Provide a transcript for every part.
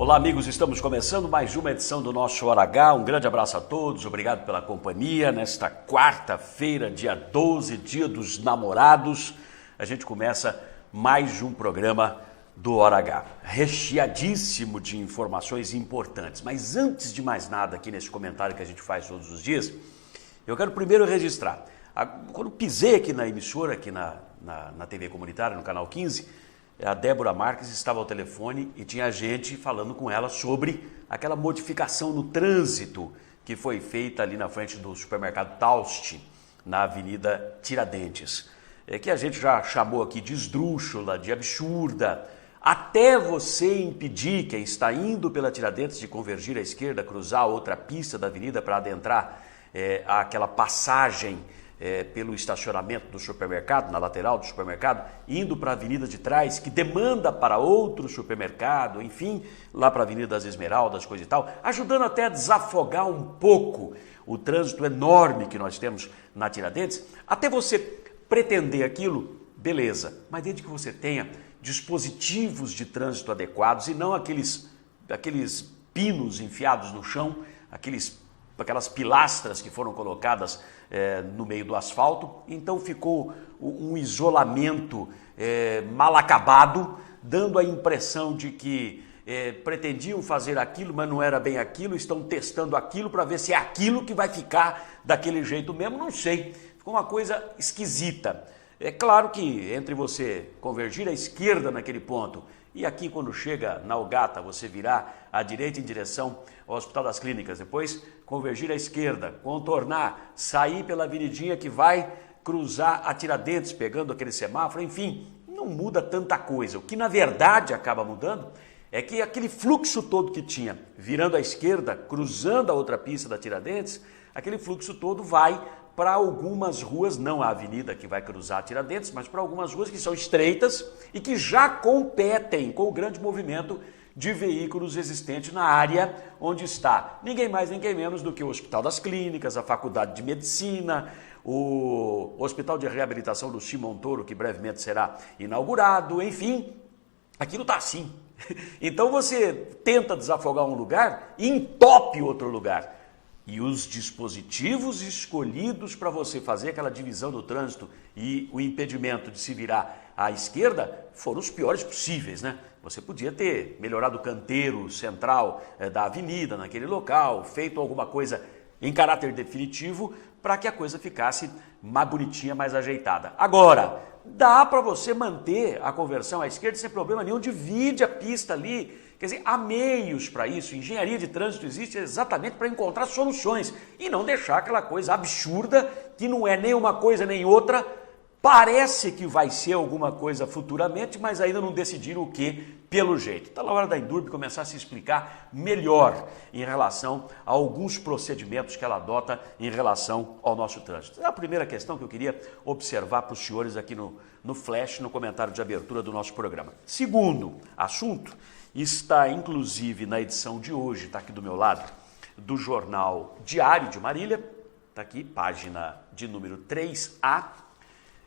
Olá amigos, estamos começando mais uma edição do nosso Hora H. Um grande abraço a todos, obrigado pela companhia. Nesta quarta-feira, dia 12, dia dos namorados, a gente começa mais um programa do Hora H, recheadíssimo de informações importantes. Mas antes de mais nada, aqui nesse comentário que a gente faz todos os dias, eu quero primeiro registrar. Quando pisei aqui na emissora, aqui na TV comunitária, no canal 15, a Débora Marques estava ao telefone e tinha gente falando com ela sobre aquela modificação no trânsito que foi feita ali na frente do supermercado Taust, na Avenida Tiradentes. Que a gente já chamou aqui de esdrúxula, de absurda, até você impedir quem está indo pela Tiradentes de convergir à esquerda, cruzar outra pista da avenida para adentrar aquela passagem pelo estacionamento do supermercado, na lateral do supermercado, indo para a avenida de trás, que demanda para outro supermercado, enfim, lá para a Avenida das Esmeraldas, coisa e tal, ajudando até a desafogar um pouco o trânsito enorme que nós temos na Tiradentes. Até você pretender aquilo, beleza, mas desde que você tenha dispositivos de trânsito adequados e não aqueles pinos enfiados no chão, aquelas pilastras que foram colocadas no meio do asfalto. Então ficou um isolamento mal acabado, dando a impressão de que pretendiam fazer aquilo, mas não era bem aquilo, estão testando aquilo para ver se é aquilo que vai ficar daquele jeito mesmo, não sei. Ficou uma coisa esquisita. É claro que entre você convergir à esquerda naquele ponto e aqui quando chega na Algata você virar à direita em direção ao Hospital das Clínicas, depois convergir à esquerda, contornar, sair pela avenidinha que vai cruzar a Tiradentes, pegando aquele semáforo, enfim, não muda tanta coisa. O que na verdade acaba mudando é que aquele fluxo todo que tinha, virando à esquerda, cruzando a outra pista da Tiradentes, aquele fluxo todo vai para algumas ruas, não a avenida que vai cruzar a Tiradentes, mas para algumas ruas que são estreitas e que já competem com o grande movimento de veículos existente na área onde está ninguém mais, ninguém menos do que o Hospital das Clínicas, a Faculdade de Medicina, o Hospital de Reabilitação do Simão Toro, que brevemente será inaugurado, enfim, aquilo está assim. Então você tenta desafogar um lugar e entope outro lugar. E os dispositivos escolhidos para você fazer aquela divisão do trânsito e o impedimento de se virar à esquerda foram os piores possíveis, né? Você podia ter melhorado o canteiro central da avenida naquele local, feito alguma coisa em caráter definitivo para que a coisa ficasse mais bonitinha, mais ajeitada. Agora, dá para você manter a conversão à esquerda sem problema nenhum, divide a pista ali. Quer dizer, há meios para isso. Engenharia de trânsito existe exatamente para encontrar soluções e não deixar aquela coisa absurda que não é nem uma coisa nem outra. Parece que vai ser alguma coisa futuramente, mas ainda não decidiram o que pelo jeito. Está na hora da Endurbe começar a se explicar melhor em relação a alguns procedimentos que ela adota em relação ao nosso trânsito. É a primeira questão que eu queria observar para os senhores aqui no flash, no comentário de abertura do nosso programa. Segundo assunto, está inclusive na edição de hoje, está aqui do meu lado, do jornal Diário de Marília, está aqui, página de número 3A,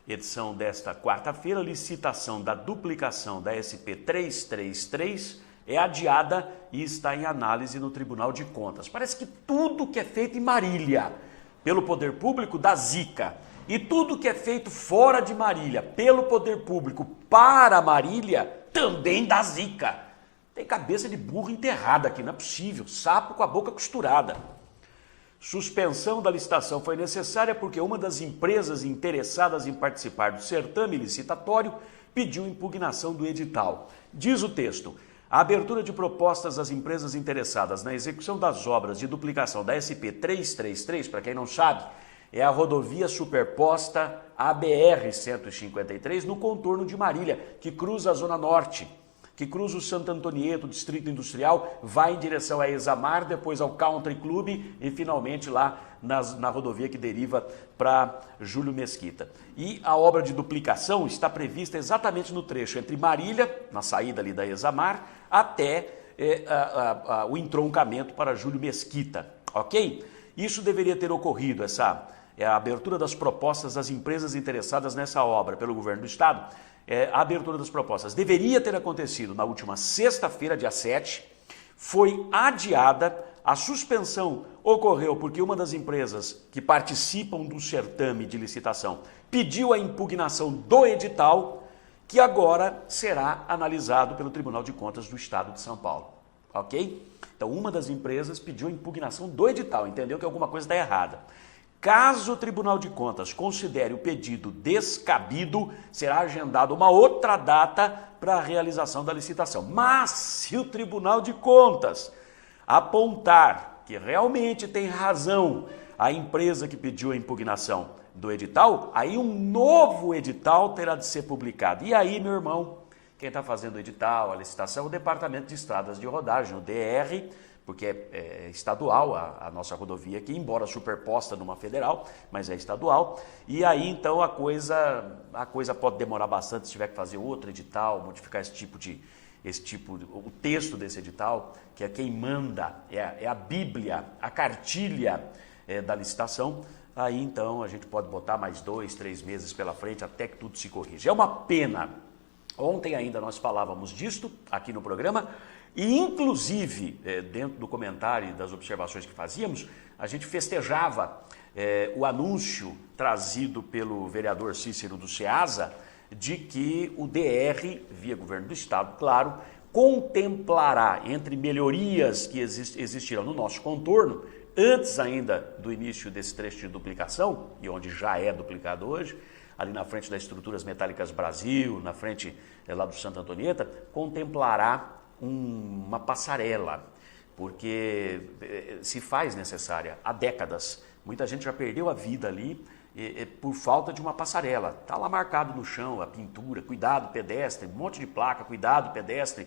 edição desta quarta-feira, licitação da duplicação da SP-333 é adiada e está em análise no Tribunal de Contas. Parece que tudo que é feito em Marília pelo poder público dá zica e tudo que é feito fora de Marília pelo poder público para Marília também dá zica. Tem cabeça de burro enterrada aqui, não é possível, sapo com a boca costurada. Suspensão da licitação foi necessária porque uma das empresas interessadas em participar do certame licitatório pediu impugnação do edital. Diz o texto: a abertura de propostas das empresas interessadas na execução das obras de duplicação da SP-333, para quem não sabe, é a rodovia superposta ABR-153 no contorno de Marília, que cruza a Zona Norte, que cruza o Santo Antonieto, Distrito Industrial, vai em direção a Examar, depois ao Country Club e finalmente lá na rodovia que deriva para Júlio Mesquita. E a obra de duplicação está prevista exatamente no trecho entre Marília, na saída ali da Examar, até o entroncamento para Júlio Mesquita, ok? Isso deveria ter ocorrido, a abertura das propostas das empresas interessadas nessa obra pelo governo do estado. A abertura das propostas deveria ter acontecido na última sexta-feira, dia 7, foi adiada. A suspensão ocorreu porque uma das empresas que participam do certame de licitação pediu a impugnação do edital, que agora será analisado pelo Tribunal de Contas do Estado de São Paulo. Ok? Então, uma das empresas pediu a impugnação do edital, entendeu que alguma coisa está errada. Caso o Tribunal de Contas considere o pedido descabido, será agendada uma outra data para a realização da licitação. Mas, se o Tribunal de Contas apontar que realmente tem razão a empresa que pediu a impugnação do edital, aí um novo edital terá de ser publicado. E aí, meu irmão, quem está fazendo o edital, a licitação, é o Departamento de Estradas de Rodagem, o DR, porque é estadual a nossa rodovia aqui, embora superposta numa federal, mas é estadual. E aí, então, a coisa pode demorar bastante se tiver que fazer outro edital, modificar o texto desse edital, que é quem manda, é a Bíblia, a cartilha da licitação. Aí, então, a gente pode botar mais 2, 3 meses pela frente até que tudo se corrija. É uma pena. Ontem ainda nós falávamos disto aqui no programa e, inclusive, dentro do comentário e das observações que fazíamos, a gente festejava o anúncio trazido pelo vereador Cícero do Ceasa de que o DR, via governo do Estado, claro, contemplará, entre melhorias que existirão no nosso contorno, antes ainda do início desse trecho de duplicação, e onde já é duplicado hoje, ali na frente das Estruturas Metálicas Brasil, na frente lá do Santa Antonieta, contemplará uma passarela, porque se faz necessária há décadas. Muita gente já perdeu a vida ali por falta de uma passarela. Está lá marcado no chão a pintura, cuidado pedestre, um monte de placa, cuidado pedestre.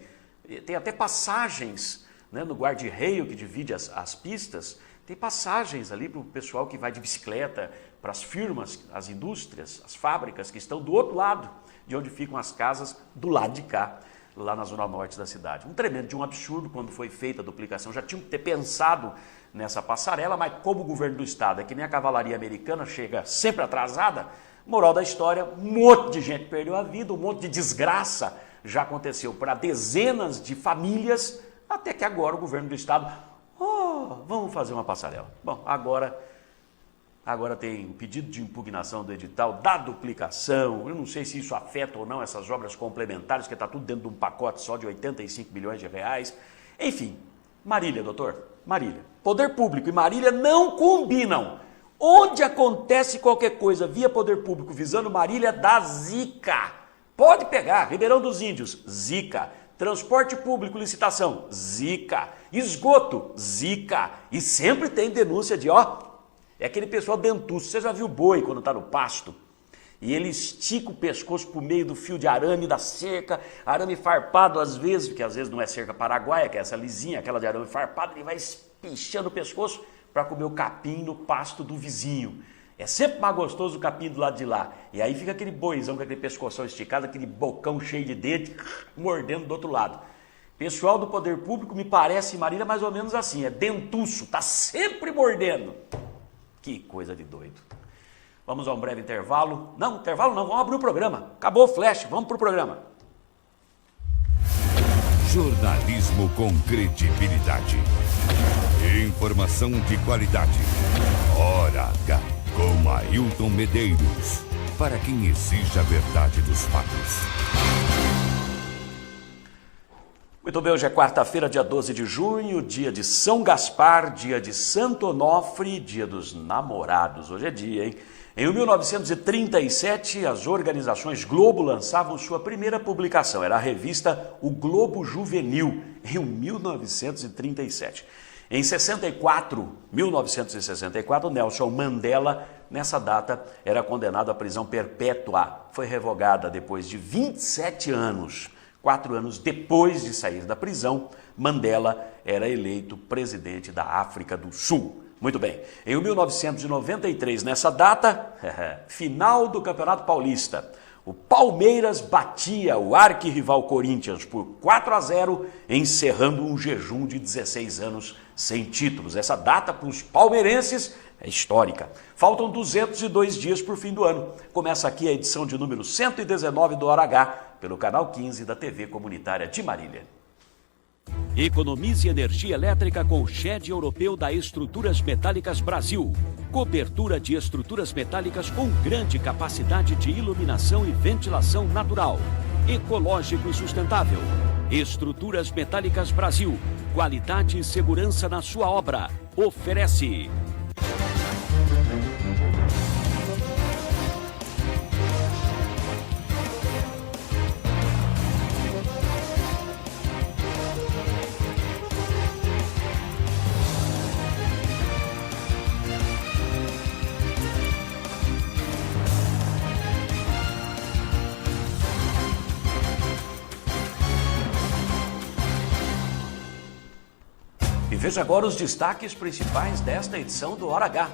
Tem até passagens, né, no guarda-reio que divide as pistas, tem passagens ali para o pessoal que vai de bicicleta, para as firmas, as indústrias, as fábricas que estão do outro lado, de onde ficam as casas, do lado de cá, lá na zona norte da cidade. Um tremendo de um absurdo quando foi feita a duplicação. Já tinham que ter pensado nessa passarela, mas como o governo do Estado é que nem a cavalaria americana, chega sempre atrasada, moral da história, um monte de gente perdeu a vida, um monte de desgraça já aconteceu para dezenas de famílias, até que agora o governo do Estado, vamos fazer uma passarela. Bom, agora tem pedido de impugnação do edital da duplicação. Eu não sei se isso afeta ou não essas obras complementares, que está tudo dentro de um pacote só de 85 milhões de reais. Enfim, Marília, doutor, Marília. Poder público e Marília não combinam. Onde acontece qualquer coisa via poder público visando Marília, dá zica. Pode pegar, Ribeirão dos Índios, zica. Transporte público, licitação, zica. Esgoto, zica. E sempre tem denúncia de, é aquele pessoal dentuço. Você já viu boi quando está no pasto? E ele estica o pescoço por meio do fio de arame da cerca, arame farpado às vezes, porque às vezes não é cerca paraguaia, que é essa lisinha, aquela de arame farpado, ele vai espichando o pescoço para comer o capim no pasto do vizinho. É sempre mais gostoso o capim do lado de lá. E aí fica aquele boizão com aquele pescoção esticado, aquele bocão cheio de dente, mordendo do outro lado. Pessoal do poder público me parece, Marília, mais ou menos assim, é dentuço, tá sempre mordendo. Que coisa de doido. Vamos a um breve intervalo. Não, intervalo não, vamos abrir o programa. Acabou o flash, vamos pro programa. Jornalismo com credibilidade. Informação de qualidade. Hora H, com Ailton Medeiros. Para quem exige a verdade dos fatos. Muito bem, hoje é quarta-feira, dia 12 de junho, dia de São Gaspar, dia de Santo Onofre, dia dos namorados. Hoje é dia, hein? Em 1937, as organizações Globo lançavam sua primeira publicação. Era a revista O Globo Juvenil, em 1937. Em 1964, Nelson Mandela, nessa data, era condenado à prisão perpétua. Foi revogada depois de 27 anos. 4 anos depois de sair da prisão, Mandela era eleito presidente da África do Sul. Muito bem, em 1993, nessa data, final do Campeonato Paulista, o Palmeiras batia o arquirrival Corinthians por 4-0, encerrando um jejum de 16 anos sem títulos. Essa data para os palmeirenses é histórica. Faltam 202 dias para o fim do ano. Começa aqui a edição de número 119 do Hora H, pelo canal 15 da TV Comunitária de Marília. Economize energia elétrica com o SHED europeu da Estruturas Metálicas Brasil. Cobertura de estruturas metálicas com grande capacidade de iluminação e ventilação natural. Ecológico e sustentável. Estruturas Metálicas Brasil. Qualidade e segurança na sua obra. Oferece. E veja agora os destaques principais desta edição do Hora H.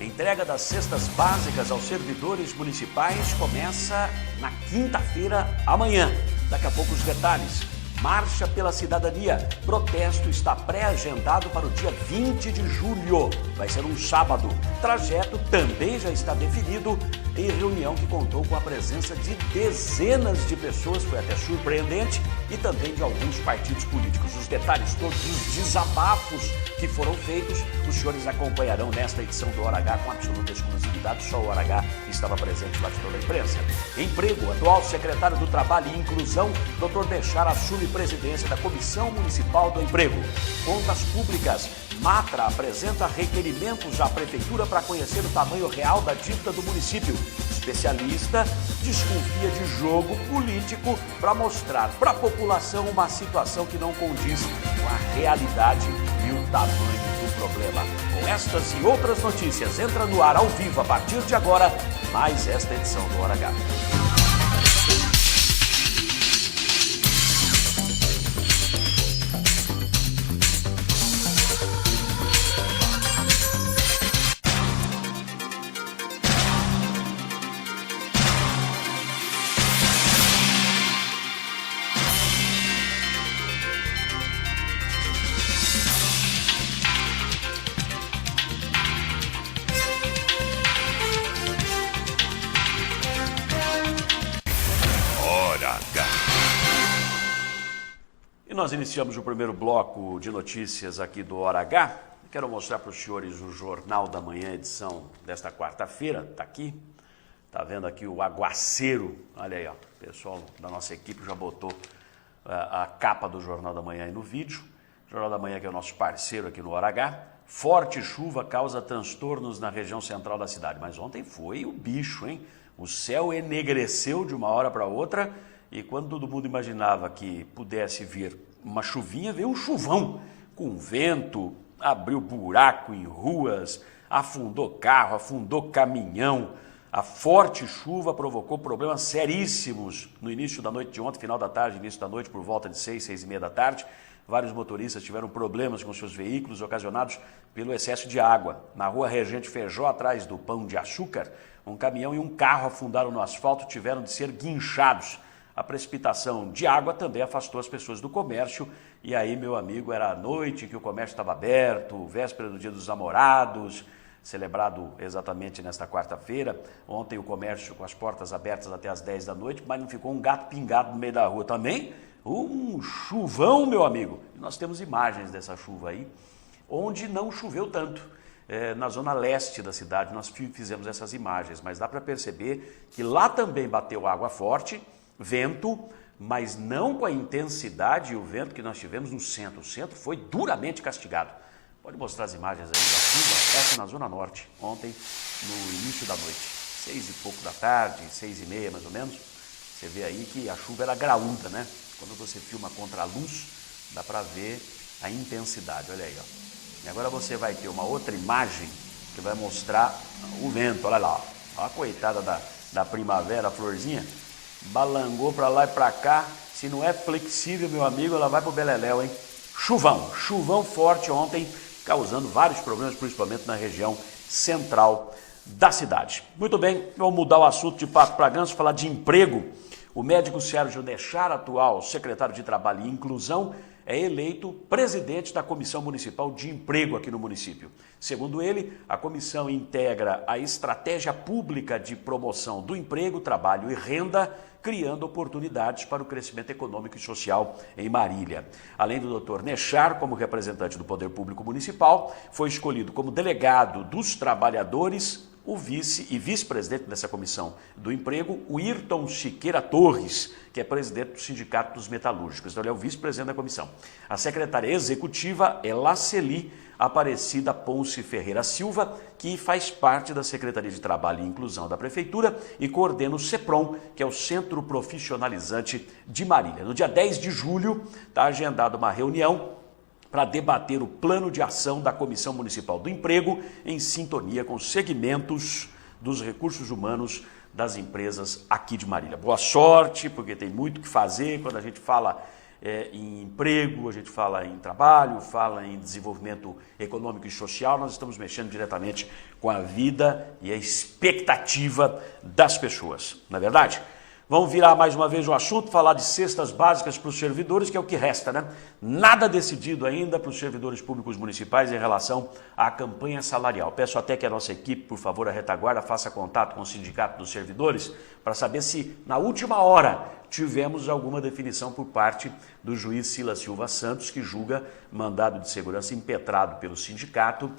A entrega das cestas básicas aos servidores municipais começa na quinta-feira, amanhã. Daqui a pouco os detalhes. Marcha pela Cidadania. Protesto está pré-agendado para o dia 20 de julho. Vai ser um sábado. Trajeto também já está definido em reunião que contou com a presença de dezenas de pessoas, foi até surpreendente, e também de alguns partidos políticos. Os detalhes todos, os desabafos que foram feitos, os senhores acompanharão nesta edição do Hora H com absoluta exclusividade. Só o Hora H estava presente lá de toda a imprensa. Emprego, atual secretário do Trabalho e Inclusão, Dr. Bechara, assume presidência da Comissão Municipal do Emprego. Contas públicas, Matra apresenta requerimentos à Prefeitura para conhecer o tamanho real da dívida do município. Especialista desconfia de jogo político para mostrar para a população uma situação que não condiz com a realidade e o tamanho do problema. Com estas e outras notícias, entra no ar ao vivo a partir de agora, mais esta edição do Hora H. E nós iniciamos o primeiro bloco de notícias aqui do Hora H. Quero mostrar para os senhores o Jornal da Manhã, edição desta quarta-feira. Está aqui. Está vendo aqui o aguaceiro. Olha aí, ó. O pessoal da nossa equipe já botou a capa do Jornal da Manhã aí no vídeo. O Jornal da Manhã que é o nosso parceiro aqui no Hora H. Forte chuva causa transtornos na região central da cidade. Mas ontem foi o bicho, hein? O céu enegreceu de uma hora para outra. E quando todo mundo imaginava que pudesse vir uma chuvinha, veio um chuvão com vento, abriu buraco em ruas, afundou carro, afundou caminhão. A forte chuva provocou problemas seríssimos no início da noite de ontem, final da tarde, início da noite, por volta de 6, 6:30 da tarde. Vários motoristas tiveram problemas com seus veículos ocasionados pelo excesso de água. Na rua Regente Feijó, atrás do Pão de Açúcar, um caminhão e um carro afundaram no asfalto, tiveram de ser guinchados. A precipitação de água também afastou as pessoas do comércio. E aí, meu amigo, era a noite que o comércio estava aberto, véspera do Dia dos Namorados, celebrado exatamente nesta quarta-feira. Ontem o comércio com as portas abertas até as 10 da noite, mas não ficou um gato pingado no meio da rua também. Um chuvão, meu amigo. Nós temos imagens dessa chuva aí, onde não choveu tanto. Na zona leste da cidade nós fizemos essas imagens, mas dá para perceber que lá também bateu água forte, vento, mas não com a intensidade e o vento que nós tivemos no centro. O centro foi duramente castigado. Pode mostrar as imagens aí da chuva, essa na Zona Norte, ontem, no início da noite. 6 e pouco da tarde, 6:30 mais ou menos. Você vê aí que a chuva era graúda, né? Quando você filma contra a luz, dá para ver a intensidade. Olha aí, ó. E agora você vai ter uma outra imagem que vai mostrar o vento. Olha lá, ó. Olha a coitada da primavera, a florzinha. Balangou para lá e para cá. Se não é flexível, meu amigo, ela vai pro beleléu, hein? Chuvão forte ontem, causando vários problemas, principalmente na região central da cidade. Muito bem, vamos mudar o assunto de pato para ganso, falar de emprego. O médico Sérgio Bechara, atual secretário de Trabalho e Inclusão, é eleito presidente da Comissão Municipal de Emprego aqui no município. Segundo ele, a comissão integra a estratégia pública de promoção do emprego, trabalho e renda, criando oportunidades para o crescimento econômico e social em Marília. Além do Dr. Nechar, como representante do Poder Público Municipal, foi escolhido como delegado dos trabalhadores o vice-presidente dessa comissão do emprego, o Ayrton Siqueira Torres, que é presidente do Sindicato dos Metalúrgicos. Então, ele é o vice-presidente da comissão. A secretária executiva é Laceli Aparecida Ponce Ferreira Silva, que faz parte da Secretaria de Trabalho e Inclusão da Prefeitura e coordena o CEPROM, que é o Centro Profissionalizante de Marília. No dia 10 de julho, está agendada uma reunião para debater o plano de ação da Comissão Municipal do Emprego em sintonia com os segmentos dos recursos humanos das empresas aqui de Marília. Boa sorte, porque tem muito o que fazer. Quando a gente fala em emprego, a gente fala em trabalho, fala em desenvolvimento econômico e social, nós estamos mexendo diretamente com a vida e a expectativa das pessoas, não é verdade? Vamos virar mais uma vez o assunto, falar de cestas básicas para os servidores, que é o que resta, né? Nada decidido ainda para os servidores públicos municipais em relação à campanha salarial. Peço até que a nossa equipe, por favor, a retaguarda, faça contato com o Sindicato dos Servidores para saber se, na última hora, tivemos alguma definição por parte do juiz Silas Silva Santos, que julga mandado de segurança impetrado pelo sindicato,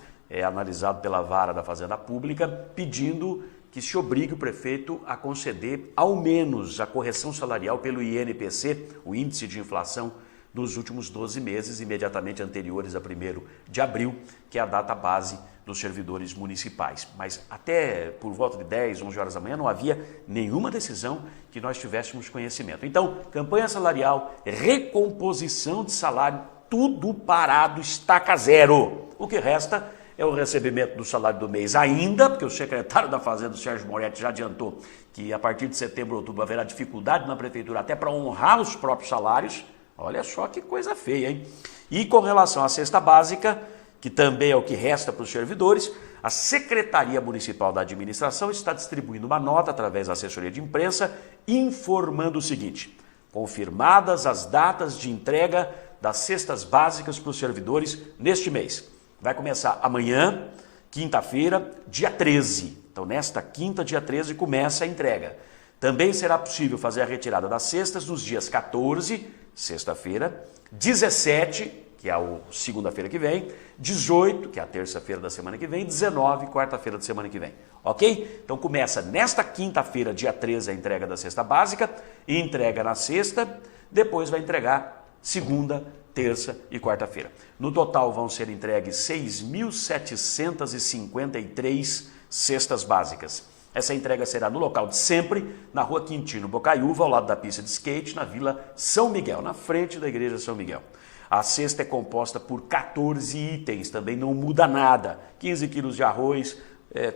analisado pela Vara da Fazenda Pública, pedindo que se obrigue o prefeito a conceder ao menos a correção salarial pelo INPC, o Índice de Inflação, dos últimos 12 meses, imediatamente anteriores a 1º de abril, que é a data base dos servidores municipais. Mas até por volta de 10, 11 horas da manhã não havia nenhuma decisão que nós tivéssemos conhecimento. Então, campanha salarial, recomposição de salário, tudo parado, estaca zero. O que resta é o recebimento do salário do mês ainda, porque o secretário da Fazenda, o Sérgio Moretti, já adiantou que a partir de setembro, outubro, haverá dificuldade na prefeitura até para honrar os próprios salários. Olha só que coisa feia, hein? E com relação à cesta básica, que também é o que resta para os servidores, a Secretaria Municipal da Administração está distribuindo uma nota através da assessoria de imprensa, informando o seguinte: confirmadas as datas de entrega das cestas básicas para os servidores neste mês. Vai começar amanhã, quinta-feira, dia 13. Então, nesta quinta, dia 13, começa a entrega. Também será possível fazer a retirada das cestas nos dias 14, sexta-feira, 17, que é a segunda-feira que vem, 18, que é a terça-feira da semana que vem, 19, quarta-feira da semana que vem. Ok? Então, começa nesta quinta-feira, dia 13, a entrega da cesta básica, entrega na sexta, depois vai entregar segunda, terça e quarta-feira. No total vão ser entregues 6.753 cestas básicas. Essa entrega será no local de sempre, na Rua Quintino Bocaiúva, ao lado da pista de skate, na Vila São Miguel, na frente da Igreja São Miguel. A cesta é composta por 14 itens, também não muda nada. 15 quilos de arroz,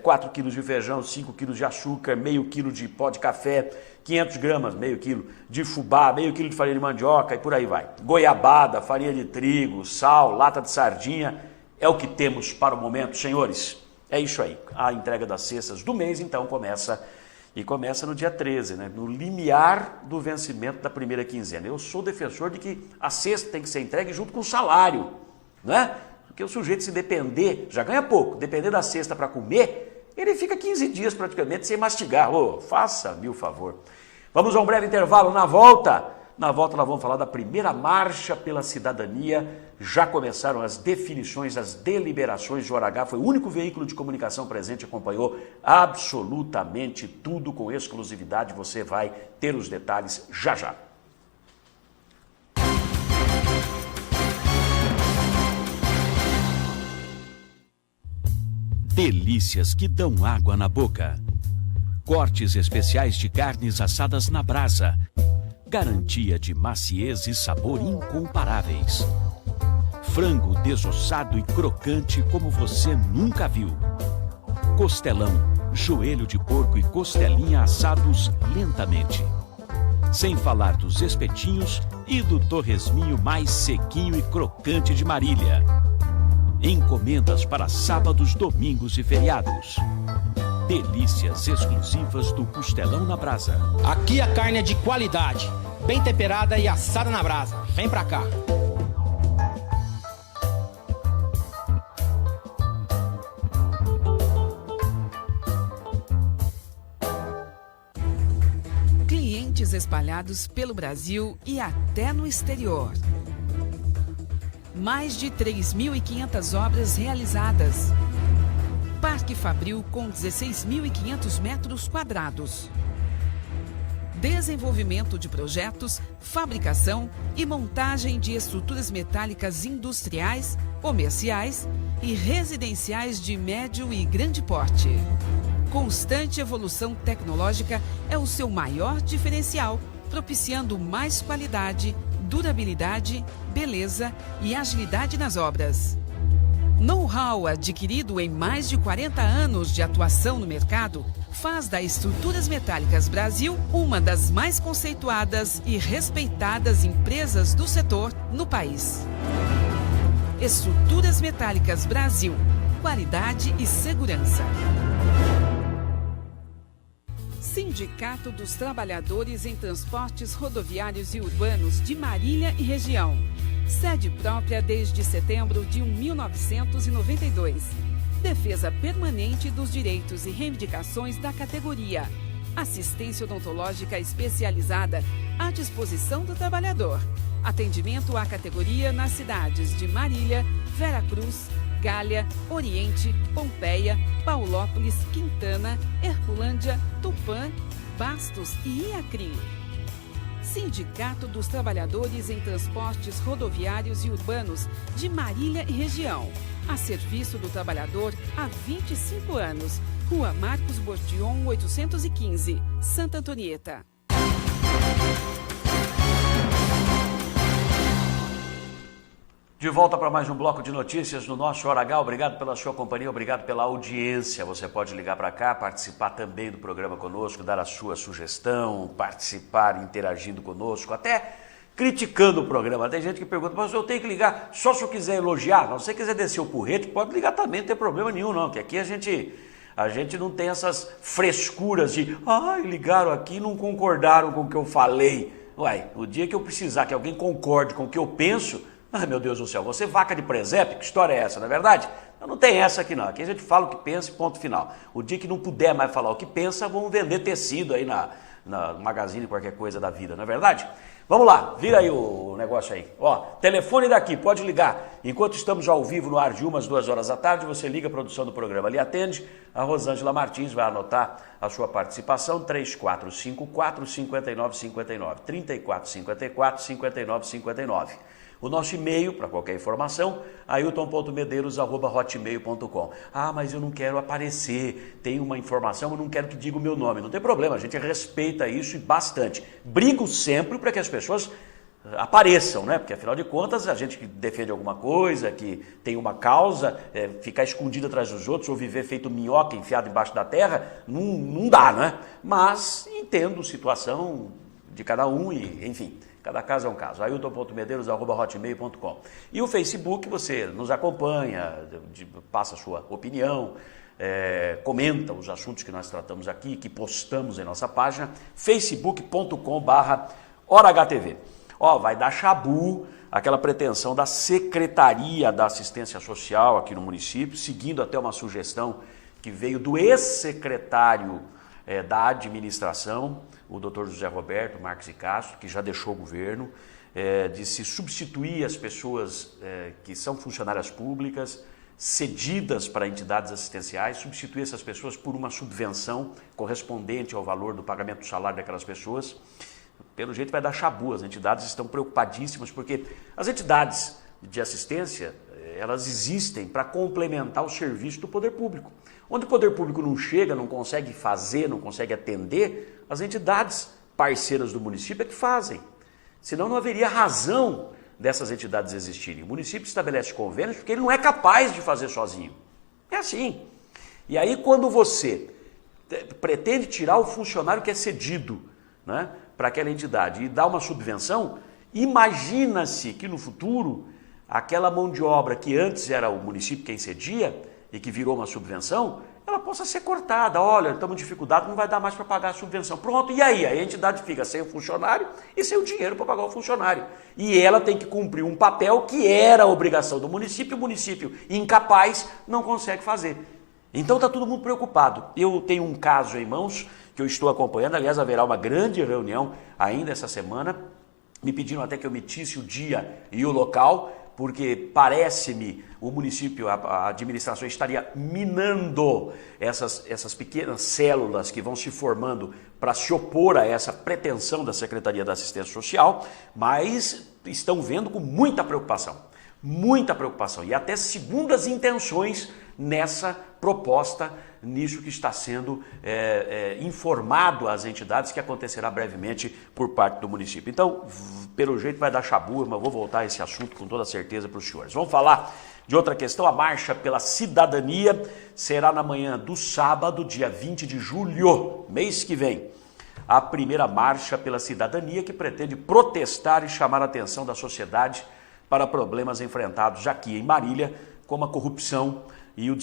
4 quilos de feijão, 5 quilos de açúcar, meio quilo de pó de café, 500 gramas, meio quilo de fubá, meio quilo de farinha de mandioca e por aí vai. Goiabada, farinha de trigo, sal, lata de sardinha, é o que temos para o momento, senhores. É isso aí. A entrega das cestas do mês, então, começa no dia 13, né? No limiar do vencimento da primeira quinzena. Eu sou defensor de que a cesta tem que ser entregue junto com o salário, né? Porque o sujeito, se depender, já ganha pouco, depender da cesta para comer, ele fica 15 dias praticamente sem mastigar. Ô, faça-me o favor. Vamos a um breve intervalo. Na volta nós vamos falar da primeira marcha pela cidadania. Já começaram as definições, as deliberações. O ORH foi o único veículo de comunicação presente, acompanhou absolutamente tudo com exclusividade. Você vai ter os detalhes já já. Delícias que dão água na boca. Cortes especiais de carnes assadas na brasa. Garantia de maciez e sabor incomparáveis. Frango desossado e crocante como você nunca viu. Costelão, joelho de porco e costelinha assados lentamente. Sem falar dos espetinhos e do torresminho mais sequinho e crocante de Marília. Encomendas para sábados, domingos e feriados. Delícias exclusivas do Costelão na Brasa. Aqui a carne é de qualidade, bem temperada e assada na brasa. Vem pra cá. clientes espalhados pelo Brasil e até no exterior. Mais de 3.500 obras realizadas. Parque Fabril com 16.500 metros quadrados. Desenvolvimento de projetos, fabricação e montagem de estruturas metálicas industriais, comerciais e residenciais de médio e grande porte. Constante evolução tecnológica é o seu maior diferencial, propiciando mais qualidade, durabilidade, beleza e agilidade nas obras. Know-how adquirido em mais de 40 anos de atuação no mercado faz da Estruturas Metálicas Brasil uma das mais conceituadas e respeitadas empresas do setor no país. Estruturas Metálicas Brasil. Qualidade e segurança. Sindicato dos Trabalhadores em Transportes Rodoviários e Urbanos de Marília e Região. Sede própria desde setembro de 1992. Defesa permanente dos direitos e reivindicações da categoria. Assistência odontológica especializada à disposição do trabalhador. Atendimento à categoria nas cidades de Marília, Veracruz, Galha, Oriente, Pompeia, Paulópolis, Quintana, Herculândia, Tupã, Bastos e Iacrim. Sindicato dos Trabalhadores em Transportes Rodoviários e Urbanos de Marília e Região. A serviço do trabalhador há 25 anos. Rua Marcos Bordion, 815, Santa Antonieta. De volta para mais um bloco de notícias no nosso Hora H. Obrigado pela sua companhia, obrigado pela audiência. Você pode ligar para cá, participar também do programa conosco, dar a sua sugestão, participar interagindo conosco, até criticando o programa. Tem gente que pergunta, mas eu tenho que ligar só se eu quiser elogiar? Não, se você quiser descer o porrete, pode ligar também, não tem problema nenhum não, que aqui a gente não tem essas frescuras de ligaram aqui e não concordaram com o que eu falei. Uai, o dia que eu precisar que alguém concorde com o que eu penso, meu Deus do céu, você vaca de presépio? Que história é essa, não é verdade? Não tem essa aqui não, aqui a gente fala o que pensa e ponto final. O dia que não puder mais falar o que pensa, vamos vender tecido aí na Magazine, qualquer coisa da vida, não é verdade? Vamos lá, vira aí o negócio aí. Ó, telefone daqui, pode ligar. Enquanto estamos ao vivo no ar de 1 às 2 horas da tarde, você liga a produção do programa ali, atende. A Rosângela Martins vai anotar a sua participação, 3454-5959, 3454-5959. O nosso e-mail, para qualquer informação, ailton.medeiros@hotmail.com. Mas eu não quero aparecer, tem uma informação, eu não quero que diga o meu nome. Não tem problema, a gente respeita isso e bastante. Brigo sempre para que as pessoas apareçam, né? Porque afinal de contas, a gente que defende alguma coisa, que tem uma causa, ficar escondido atrás dos outros ou viver feito minhoca enfiado embaixo da terra, não dá, né? Mas entendo a situação de cada um e, enfim... Cada caso é um caso. ailton.medeiros@hotmail.com. E o Facebook, você nos acompanha, passa a sua opinião, comenta os assuntos que nós tratamos aqui, que postamos em nossa página, facebook.com/HoraHTV. Vai dar chabu aquela pretensão da Secretaria da Assistência Social aqui no município, seguindo até uma sugestão que veio do ex-secretário da administração, o doutor José Roberto Marques e Castro, que já deixou o governo, de se substituir as pessoas que são funcionárias públicas, cedidas para entidades assistenciais, substituir essas pessoas por uma subvenção correspondente ao valor do pagamento do salário daquelas pessoas. Pelo jeito vai dar chabu, as entidades estão preocupadíssimas, porque as entidades de assistência, elas existem para complementar o serviço do poder público. Onde o poder público não chega, não consegue fazer, não consegue atender, as entidades parceiras do município é que fazem. Senão não haveria razão dessas entidades existirem. O município estabelece convênios porque ele não é capaz de fazer sozinho. É assim. E aí quando você pretende tirar o funcionário que é cedido, né, para aquela entidade e dar uma subvenção, imagina-se que no futuro aquela mão de obra que antes era o município quem cedia e que virou uma subvenção, ela possa ser cortada. Olha, estamos em dificuldade, não vai dar mais para pagar a subvenção. Pronto, e aí? A entidade fica sem o funcionário e sem o dinheiro para pagar o funcionário. E ela tem que cumprir um papel que era a obrigação do município, o município incapaz não consegue fazer. Então está todo mundo preocupado. Eu tenho um caso em mãos que eu estou acompanhando. Aliás, haverá uma grande reunião ainda essa semana. Me pediram até que eu omitisse o dia e o local, porque parece-me o município, a administração estaria minando essas pequenas células que vão se formando para se opor a essa pretensão da Secretaria da Assistência Social, mas estão vendo com muita preocupação e até segundas intenções nessa proposta, nisso que está sendo informado às entidades, que acontecerá brevemente por parte do município. Então, pelo jeito vai dar chabu, mas vou voltar a esse assunto com toda certeza para os senhores. Vamos falar de outra questão. A Marcha pela Cidadania será na manhã do sábado, dia 20 de julho, mês que vem. A primeira Marcha pela Cidadania, que pretende protestar e chamar a atenção da sociedade para problemas enfrentados aqui em Marília, como a corrupção e o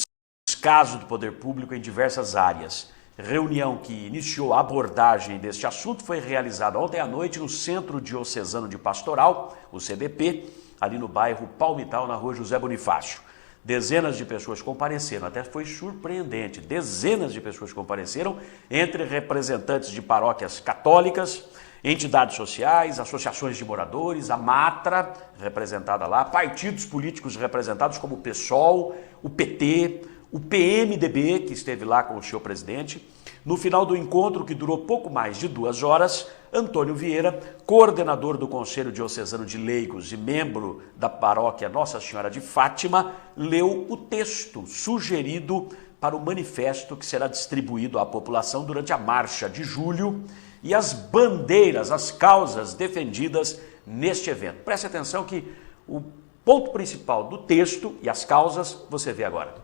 descaso do poder público em diversas áreas. Reunião que iniciou a abordagem deste assunto foi realizada ontem à noite no Centro Diocesano de Pastoral, o CDP, ali no bairro Palmital, na rua José Bonifácio. Dezenas de pessoas compareceram, até foi surpreendente, dezenas de pessoas compareceram, entre representantes de paróquias católicas, entidades sociais, associações de moradores, a Matra, representada lá, partidos políticos representados como o PSOL, o PT, o PMDB, que esteve lá com o seu presidente. No final do encontro, que durou pouco mais de 2 horas, Antônio Vieira, coordenador do Conselho Diocesano de Leigos e membro da paróquia Nossa Senhora de Fátima, leu o texto sugerido para o manifesto que será distribuído à população durante a Marcha de Julho e as bandeiras, as causas defendidas neste evento. Preste atenção que o ponto principal do texto e as causas você vê agora.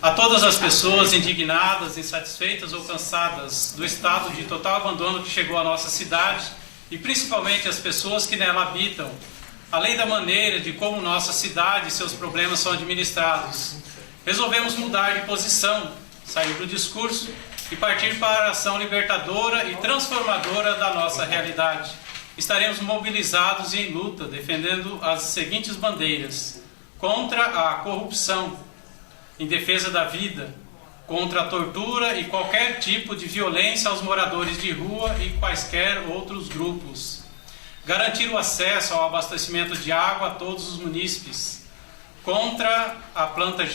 A todas as pessoas indignadas, insatisfeitas ou cansadas do estado de total abandono que chegou à nossa cidade, e principalmente as pessoas que nela habitam, além da maneira de como nossa cidade e seus problemas são administrados, resolvemos mudar de posição, sair do discurso e partir para a ação libertadora e transformadora da nossa realidade. Estaremos mobilizados e em luta, defendendo as seguintes bandeiras: contra a corrupção, em defesa da vida, contra a tortura e qualquer tipo de violência aos moradores de rua e quaisquer outros grupos. Garantir o acesso ao abastecimento de água a todos os munícipes. Contra a planta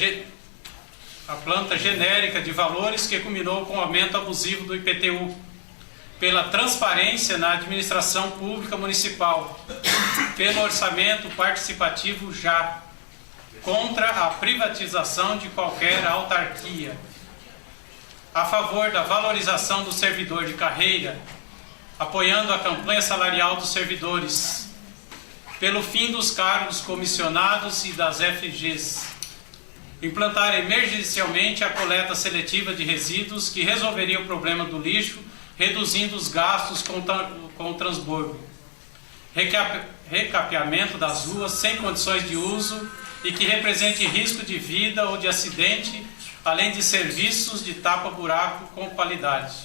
genérica de valores que culminou com o aumento abusivo do IPTU. Pela transparência na administração pública municipal. Pelo orçamento participativo já. Contra a privatização de qualquer autarquia, a favor da valorização do servidor de carreira, apoiando a campanha salarial dos servidores, pelo fim dos cargos comissionados e das FGs, implantar emergencialmente a coleta seletiva de resíduos que resolveria o problema do lixo, reduzindo os gastos com o transbordo, recapeamento das ruas sem condições de uso e que represente risco de vida ou de acidente, além de serviços de tapa-buraco com qualidade.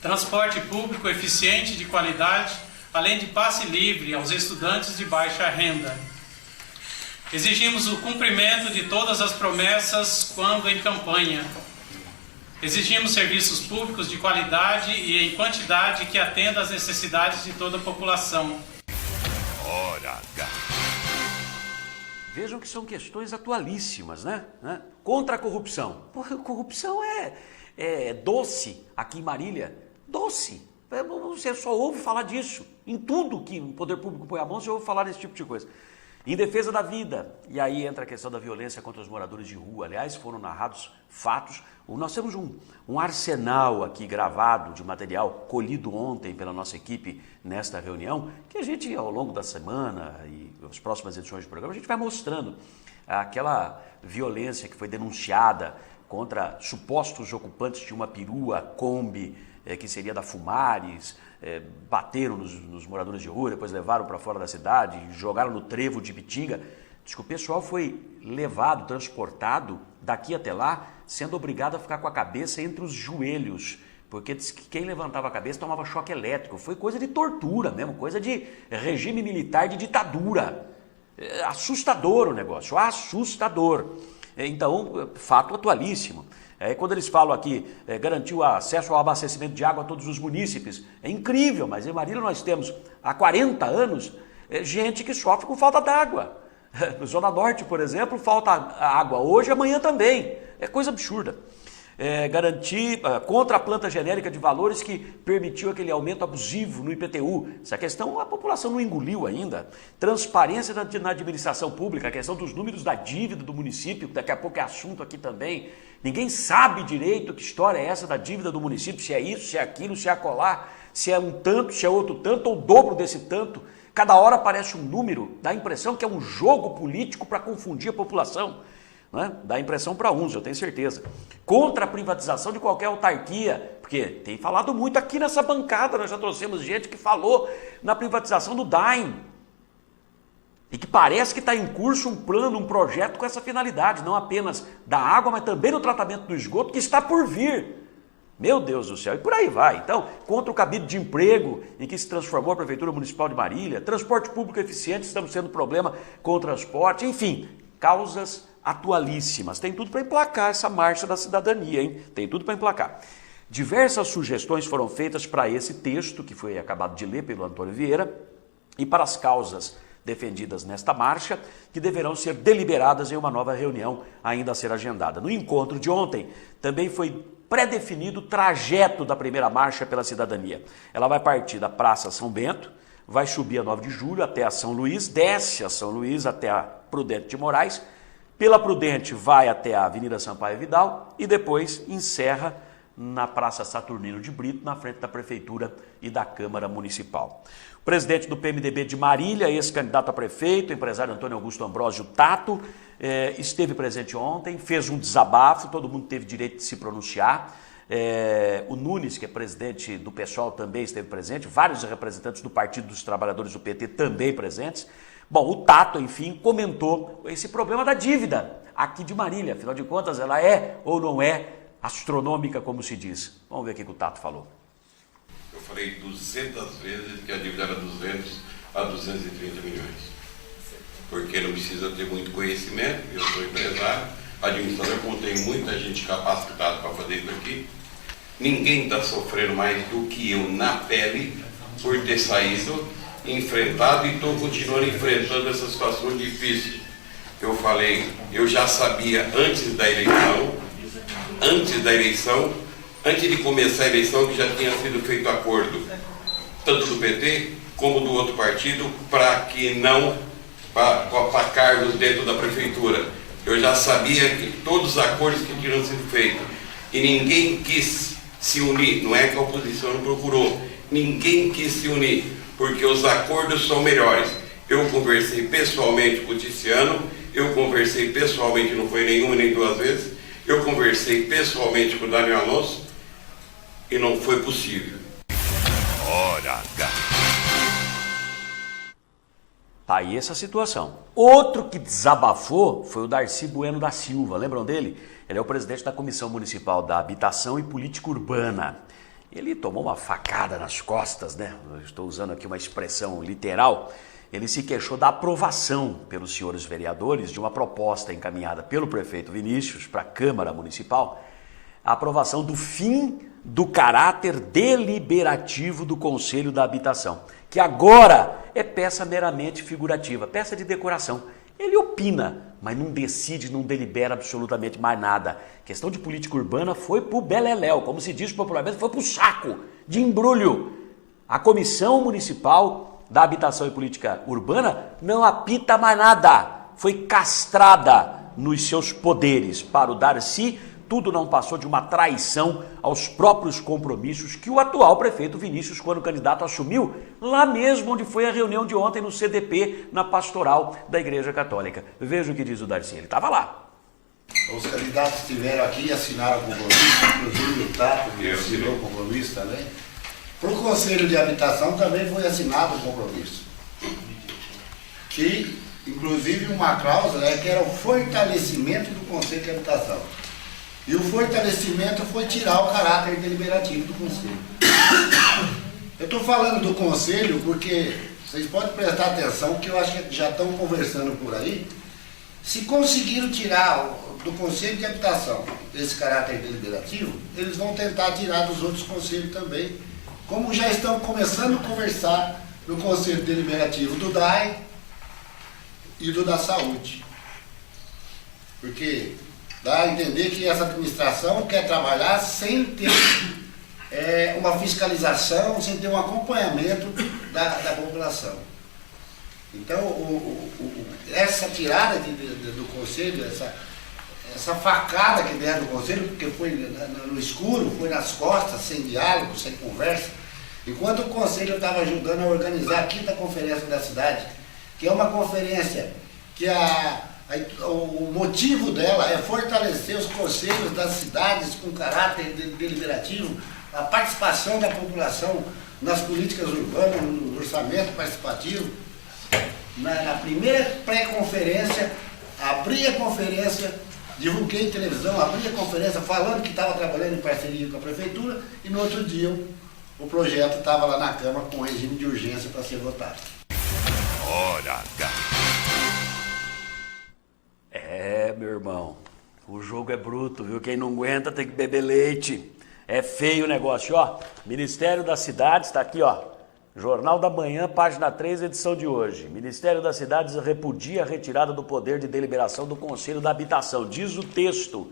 Transporte público eficiente de qualidade, além de passe livre aos estudantes de baixa renda. Exigimos o cumprimento de todas as promessas quando em campanha. Exigimos serviços públicos de qualidade e em quantidade que atenda às necessidades de toda a população. Hora H. Vejam que são questões atualíssimas, né? Contra a corrupção. Porra, corrupção é doce aqui em Marília. Doce. Você só ouve falar disso. Em tudo que o poder público põe a mão, você ouve falar desse tipo de coisa. Em defesa da vida. E aí entra a questão da violência contra os moradores de rua. Aliás, foram narrados fatos. Nós temos um arsenal aqui gravado de material colhido ontem pela nossa equipe nesta reunião, que a gente, ao longo da semana e as próximas edições do programa, a gente vai mostrando aquela violência que foi denunciada contra supostos ocupantes de uma perua Kombi, que seria da Fumares, bateram nos moradores de rua, depois levaram para fora da cidade, jogaram no trevo de Bitinga. Diz que o pessoal foi levado, transportado daqui até lá, sendo obrigado a ficar com a cabeça entre os joelhos, porque diz que quem levantava a cabeça tomava choque elétrico. Foi coisa de tortura mesmo, coisa de regime militar de ditadura. Assustador o negócio, assustador. Então, fato atualíssimo. Quando eles falam aqui, garantir o acesso ao abastecimento de água a todos os munícipes, é incrível, mas em Marília nós temos há 40 anos gente que sofre com falta d'água. Na Zona Norte, por exemplo, falta água hoje e amanhã também. É coisa absurda. Garantir contra a planta genérica de valores que permitiu aquele aumento abusivo no IPTU. Essa questão a população não engoliu ainda. Transparência na administração pública, a questão dos números da dívida do município, que daqui a pouco é assunto aqui também. Ninguém sabe direito que história é essa da dívida do município, se é isso, se é aquilo, se é acolá, se é um tanto, se é outro tanto, ou o dobro desse tanto. Cada hora aparece um número, dá a impressão que é um jogo político para confundir a população. Né? Dá a impressão para uns, eu tenho certeza. Contra a privatização de qualquer autarquia, porque tem falado muito aqui nessa bancada, nós já trouxemos gente que falou na privatização do DAIM. E que parece que está em curso um plano, um projeto com essa finalidade, não apenas da água, mas também no tratamento do esgoto, que está por vir. Meu Deus do céu, e por aí vai. Então, contra o cabide de emprego em que se transformou a Prefeitura Municipal de Marília, transporte público eficiente, estamos tendo problema com o transporte, enfim, causas atualíssimas. Tem tudo para emplacar essa marcha da cidadania, hein? Tem tudo para emplacar. Diversas sugestões foram feitas para esse texto, que foi acabado de ler pelo Antônio Vieira, e para as causas defendidas nesta marcha, que deverão ser deliberadas em uma nova reunião ainda a ser agendada. No encontro de ontem, também foi pré-definido o trajeto da primeira marcha pela cidadania. Ela vai partir da Praça São Bento, vai subir a 9 de julho até a São Luís, desce a São Luís até a Prudente de Moraes, pela Prudente vai até a Avenida Sampaio Vidal e depois encerra na Praça Saturnino de Brito, na frente da Prefeitura e da Câmara Municipal. O presidente do PMDB de Marília, ex-candidato a prefeito, o empresário Antônio Augusto Ambrósio Tato, esteve presente ontem, fez um desabafo, todo mundo teve direito de se pronunciar. O Nunes, que é presidente do PSOL, também esteve presente, vários representantes do Partido dos Trabalhadores do PT também presentes. Bom, o Tato, enfim, comentou esse problema da dívida aqui de Marília. Afinal de contas, ela é ou não é astronômica, como se diz. Vamos ver o que o Tato falou. Eu falei 200 vezes que a dívida era 200 a 230 milhões. Porque não precisa ter muito conhecimento, eu sou empresário, administrador, como tem muita gente capacitada para fazer isso aqui. Ninguém está sofrendo mais do que eu na pele por ter saído, enfrentado e estou continuando enfrentando essa situação difícil. Eu falei, eu já sabia antes da eleição, antes de começar a eleição, que já tinha sido feito acordo, tanto do PT como do outro partido, para que não, para cargos dentro da prefeitura. Eu já sabia que todos os acordos que tinham sido feitos, e ninguém quis se unir, não é que a oposição não procurou, ninguém quis se unir, porque os acordos são melhores. Eu conversei pessoalmente com o Tiziano, eu conversei pessoalmente, não foi nenhuma nem duas vezes, eu conversei pessoalmente com o Daniel Alonso e não foi possível. Hora H. Tá aí essa situação. Outro que desabafou foi o Darcy Bueno da Silva, lembram dele? Ele é o presidente da Comissão Municipal da Habitação e Política Urbana. Ele tomou uma facada nas costas, né? Eu estou usando aqui uma expressão literal. Ele se queixou da aprovação pelos senhores vereadores de uma proposta encaminhada pelo prefeito Vinícius para a Câmara Municipal, a aprovação do fim do caráter deliberativo do Conselho da Habitação, que agora é peça meramente figurativa, peça de decoração. Ele opina, mas não decide, não delibera absolutamente mais nada. A questão de política urbana foi pro beleléu, como se diz popularmente, foi pro saco de embrulho. A Comissão Municipal da Habitação e Política Urbana não apita mais nada, foi castrada nos seus poderes. Para o Darcy, tudo não passou de uma traição aos próprios compromissos que o atual prefeito Vinícius, quando candidato, assumiu lá mesmo onde foi a reunião de ontem no CDP, na pastoral da Igreja Católica. Veja o que diz o Darcy, ele estava lá. Os candidatos estiveram aqui e assinaram o compromisso, inclusive o Tato assinou o compromisso também. Para o Conselho de Habitação também foi assinado o compromisso. Que, inclusive, uma cláusula que era o fortalecimento do Conselho de Habitação. E o fortalecimento foi tirar o caráter deliberativo do Conselho. Eu estou falando do Conselho porque vocês podem prestar atenção que eu acho que já estão conversando por aí Se conseguiram tirar do Conselho de Habitação esse caráter deliberativo, eles vão tentar tirar dos outros conselhos também, como já estão começando a conversar no Conselho Deliberativo do DAE e do da Saúde. Porque dá a entender que essa administração quer trabalhar sem ter uma fiscalização, sem ter um acompanhamento da população. Então, essa tirada do Conselho, essa facada que deram do Conselho, porque foi no escuro, foi nas costas, sem diálogo, sem conversa, enquanto o Conselho estava ajudando a organizar a 5ª Conferência da Cidade, que é uma conferência que o motivo dela é fortalecer os conselhos das cidades com caráter deliberativo, a participação da população nas políticas urbanas, no orçamento participativo. Na primeira pré-conferência, abri a conferência, divulguei em televisão, abri a conferência falando que estava trabalhando em parceria com a prefeitura, e no outro dia o projeto estava lá na Câmara com regime de urgência para ser votado. Hora H. Meu irmão, o jogo é bruto, viu? Quem não aguenta tem que beber leite. É feio o negócio, ó. Ministério das Cidades, tá aqui, ó. Jornal da Manhã, página 3, edição de hoje. Ministério das Cidades repudia a retirada do poder de deliberação do Conselho da Habitação. Diz o texto.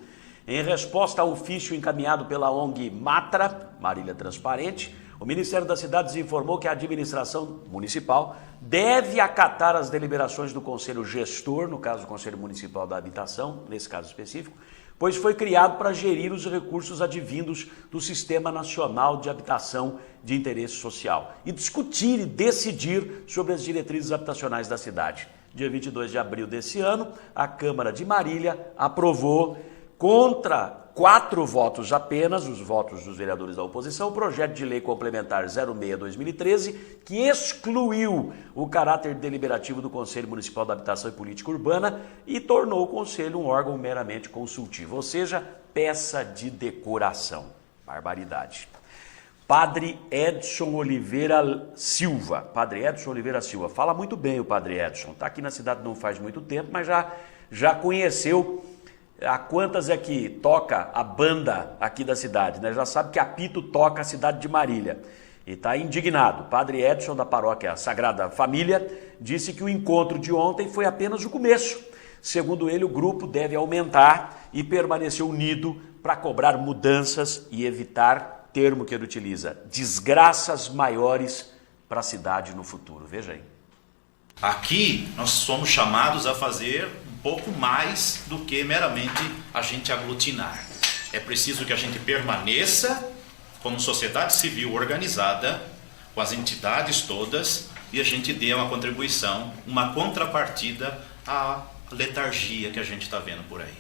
Em resposta ao ofício encaminhado pela ONG Matra, Marília Transparente, o Ministério das Cidades informou que a administração municipal deve acatar as deliberações do Conselho Gestor, no caso do Conselho Municipal da Habitação, nesse caso específico, pois foi criado para gerir os recursos advindos do Sistema Nacional de Habitação de Interesse Social e discutir e decidir sobre as diretrizes habitacionais da cidade. Dia 22 de abril desse ano, a Câmara de Marília aprovou, contra 4 votos apenas, os votos dos vereadores da oposição, o projeto de lei complementar 06/2013, que excluiu o caráter deliberativo do Conselho Municipal da Habitação e Política Urbana e tornou o Conselho um órgão meramente consultivo, ou seja, peça de decoração. Barbaridade. Padre Edson Oliveira Silva. Padre Edson Oliveira Silva. Fala muito bem o Padre Edson. Está aqui na cidade não faz muito tempo, mas já conheceu a quantas é que toca a banda aqui da cidade, né? Já sabe que apito toca a cidade de Marília. E está indignado. Padre Edson, da paróquia Sagrada Família, disse que o encontro de ontem foi apenas o começo. Segundo ele, o grupo deve aumentar e permanecer unido para cobrar mudanças e evitar, termo que ele utiliza, desgraças maiores para a cidade no futuro. Veja aí. Aqui nós somos chamados a fazer um pouco mais do que meramente a gente aglutinar. É preciso que a gente permaneça como sociedade civil organizada, com as entidades todas, e a gente dê uma contribuição, uma contrapartida à letargia que a gente está vendo por aí.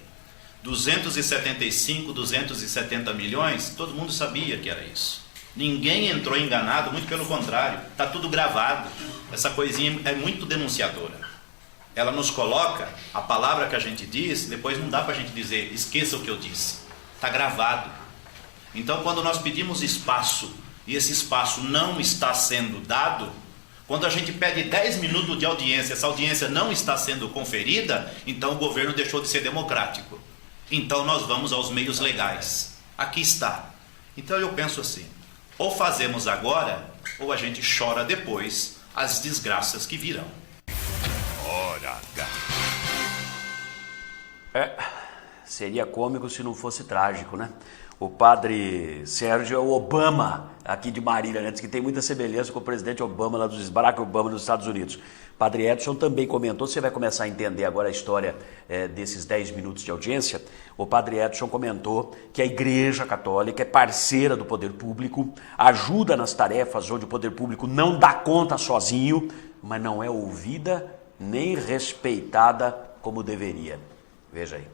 275, 270 milhões, todo mundo sabia que era isso. Ninguém entrou enganado, muito pelo contrário, está tudo gravado. Essa coisinha é muito denunciadora. Ela nos coloca, a palavra que a gente diz, depois não dá para a gente dizer, esqueça o que eu disse. Está gravado. Então, quando nós pedimos espaço, e esse espaço não está sendo dado, quando a gente pede 10 minutos de audiência, essa audiência não está sendo conferida, então o governo deixou de ser democrático. Então nós vamos aos meios legais. Aqui está. Então eu penso assim, ou fazemos agora, ou a gente chora depois as desgraças que virão. Hora H. Seria cômico se não fosse trágico, né? O padre Sérgio é o Obama aqui de Marília, né? Diz que tem muita semelhança com o presidente Obama lá dos Barack Obama dos Estados Unidos. Padre Edson também comentou, você vai começar a entender agora a história desses 10 minutos de audiência. O Padre Edson comentou que a Igreja Católica é parceira do poder público, ajuda nas tarefas onde o poder público não dá conta sozinho, mas não é ouvida nem respeitada como deveria. Veja aí.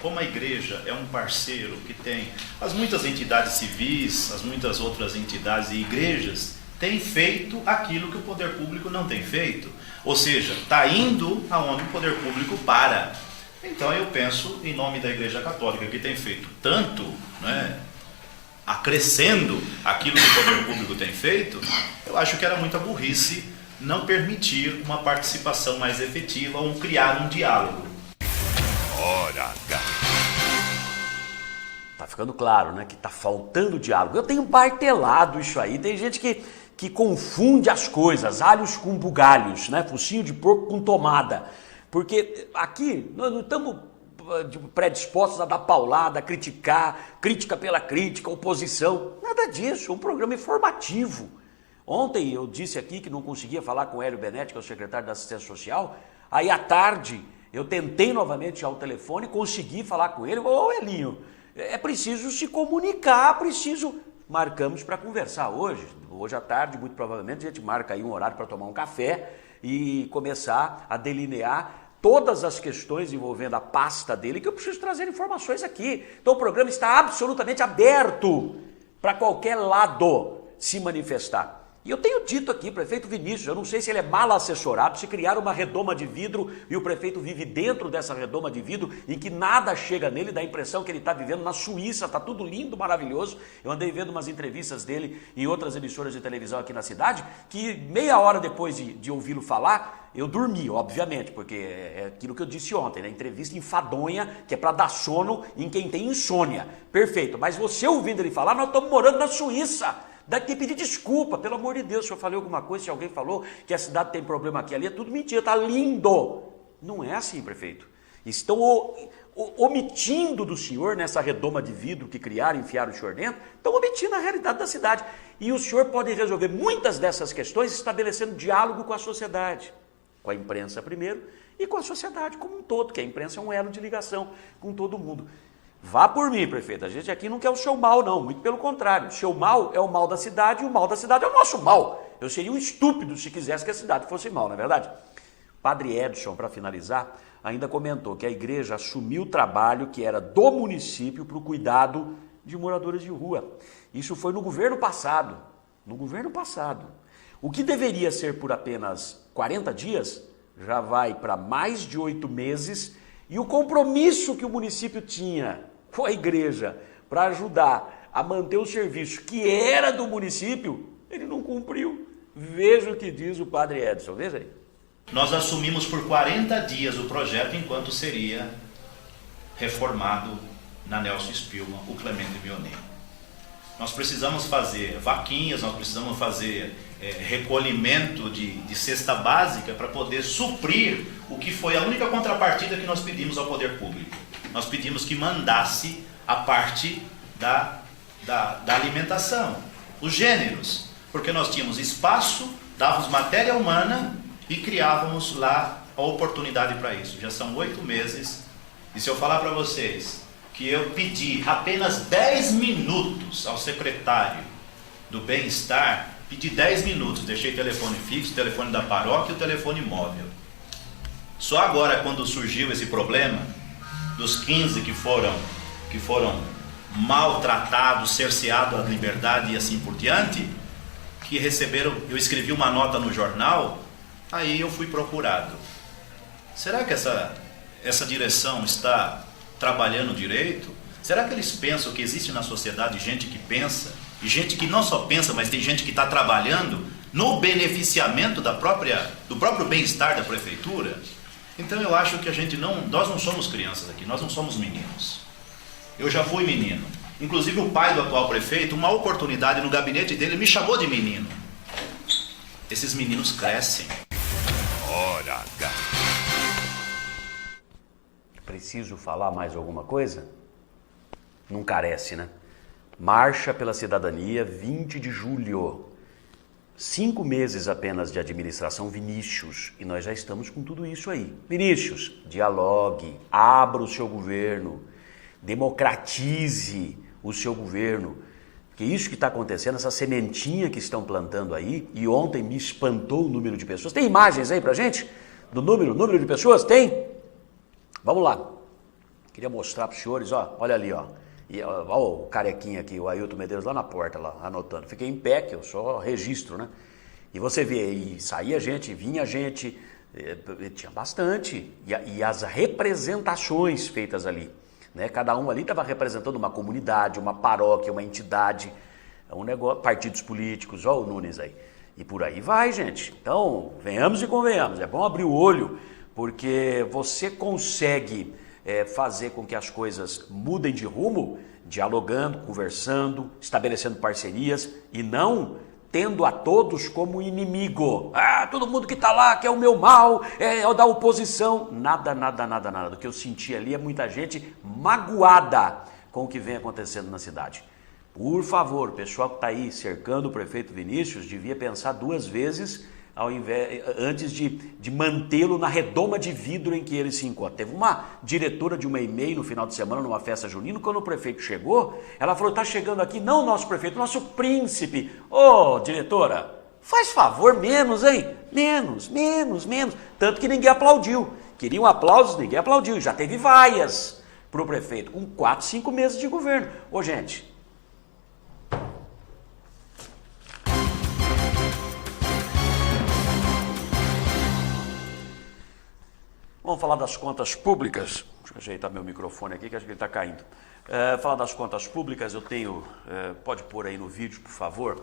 Como a igreja é um parceiro que tem as muitas entidades civis, as muitas outras entidades e igrejas, tem feito aquilo que o poder público não tem feito. Ou seja, está indo aonde o poder público para. Então eu penso, em nome da Igreja Católica, que tem feito tanto, né, acrescendo aquilo que o poder público tem feito, eu acho que era muita burrice não permitir uma participação mais efetiva ou criar um diálogo. tá ficando claro, né, que tá faltando diálogo. Eu tenho martelado isso aí, tem gente que confunde as coisas, alhos com bugalhos, né, focinho de porco com tomada, porque aqui nós não estamos predispostos a dar paulada, a criticar, crítica pela crítica, oposição, nada disso, é um programa informativo. Ontem eu disse aqui que não conseguia falar com o Hélio Benetti, que é o secretário da Assistência Social, aí à tarde eu tentei novamente ao telefone, consegui falar com ele, ô Elinho, é preciso se comunicar, marcamos para conversar hoje à tarde, muito provavelmente a gente marca aí um horário para tomar um café e começar a delinear todas as questões envolvendo a pasta dele, que eu preciso trazer informações aqui. Então o programa está absolutamente aberto para qualquer lado se manifestar. E eu tenho dito aqui, prefeito Vinícius, eu não sei se ele é mal assessorado, se criar uma redoma de vidro e o prefeito vive dentro dessa redoma de vidro em que nada chega nele, dá a impressão que ele está vivendo na Suíça, está tudo lindo, maravilhoso. Eu andei vendo umas entrevistas dele em outras emissoras de televisão aqui na cidade, que meia hora depois de ouvi-lo falar, eu dormi, obviamente, porque é aquilo que eu disse ontem, né? Entrevista enfadonha, que é para dar sono em quem tem insônia. Perfeito, mas você ouvindo ele falar, nós estamos morando na Suíça. Dá que pedir desculpa, pelo amor de Deus, se eu falei alguma coisa, se alguém falou que a cidade tem problema aqui ali, é tudo mentira, tá lindo. Não é assim, prefeito. Estão omitindo do senhor, nessa redoma de vidro que criaram, enfiaram o senhor dentro, estão omitindo a realidade da cidade. E o senhor pode resolver muitas dessas questões estabelecendo diálogo com a sociedade, com a imprensa primeiro e com a sociedade como um todo, que a imprensa é um elo de ligação com todo mundo. Vá por mim, prefeito, a gente aqui não quer o seu mal não, muito pelo contrário, o seu mal é o mal da cidade e o mal da cidade é o nosso mal. Eu seria um estúpido se quisesse que a cidade fosse mal, não é verdade? Padre Edson, para finalizar, ainda comentou que a igreja assumiu o trabalho que era do município para o cuidado de moradores de rua. Isso foi no governo passado, O que deveria ser por apenas 40 dias, já vai para mais de 8 meses, e o compromisso que o município tinha com a igreja para ajudar a manter o serviço que era do município, ele não cumpriu. Veja o que diz o padre Edson, veja aí. Nós assumimos por 40 dias o projeto enquanto seria reformado na Nelson Spillman o Clemente Bionnet. Nós precisamos fazer vaquinhas, nós precisamos fazer recolhimento de cesta básica para poder suprir o que foi a única contrapartida que nós pedimos ao poder público. Nós pedimos que mandasse a parte da alimentação, os gêneros, porque nós tínhamos espaço, dávamos matéria humana e criávamos lá a oportunidade para isso. Já são 8 meses, e se eu falar para vocês que eu pedi apenas 10 minutos ao secretário do Bem-Estar, pedi 10 minutos, deixei telefone fixo, telefone da paróquia e o telefone móvel. Só agora, quando surgiu esse problema, dos 15 que foram maltratados, cerceados da liberdade e assim por diante, que receberam, eu escrevi uma nota no jornal, aí eu fui procurado. Será que essa direção está trabalhando direito? Será que eles pensam que existe na sociedade gente que pensa, e gente que não só pensa, mas tem gente que está trabalhando no beneficiamento do próprio bem-estar da prefeitura? Então eu acho que nós não somos crianças aqui, nós não somos meninos. Eu já fui menino. Inclusive o pai do atual prefeito, uma oportunidade no gabinete dele, me chamou de menino. Esses meninos crescem. Hora H. Preciso falar mais alguma coisa? Não carece, né? Marcha pela Cidadania, 20 de julho. 5 meses apenas de administração Vinícius, e nós já estamos com tudo isso aí. Vinícius, dialogue, abra o seu governo, democratize o seu governo, porque isso que está acontecendo, essa sementinha que estão plantando aí, e ontem me espantou o número de pessoas. Tem imagens aí pra gente? Do número de pessoas? Tem? Vamos lá. Queria mostrar para os senhores, ó, olha ali, ó. E ó, o carequinha aqui, o Ailton Medeiros lá na porta, lá, anotando. Fiquei em pé, que eu só registro, né? E você vê aí, saía gente, vinha gente, tinha bastante. E as representações feitas ali, né? Cada um ali estava representando uma comunidade, uma paróquia, uma entidade, um negócio, partidos políticos, ó o Nunes aí. E por aí vai, gente. Então, venhamos e convenhamos, é bom abrir o olho, porque você consegue fazer com que as coisas mudem de rumo dialogando, conversando, estabelecendo parcerias e não tendo a todos como inimigo. Ah, todo mundo que está lá quer o meu mal, é o da oposição. Nada. O que eu senti ali é muita gente magoada com o que vem acontecendo na cidade. Por favor, o pessoal que está aí cercando o prefeito Vinícius devia pensar 2 vezes antes de mantê-lo na redoma de vidro em que ele se encontra. Teve uma diretora de uma EMEI no final de semana, numa festa junina, quando o prefeito chegou, ela falou, está chegando aqui, não o nosso prefeito, o nosso príncipe. Ô, diretora, faz favor, menos, hein? Menos. Tanto que ninguém aplaudiu. Queriam aplausos, ninguém aplaudiu. Já teve vaias para o prefeito, com 4, 5 meses de governo. Ô, gente... Vamos falar das contas públicas. Deixa eu ajeitar meu microfone aqui, que acho que ele está caindo. Falar das contas públicas, eu tenho, pode pôr aí no vídeo, por favor,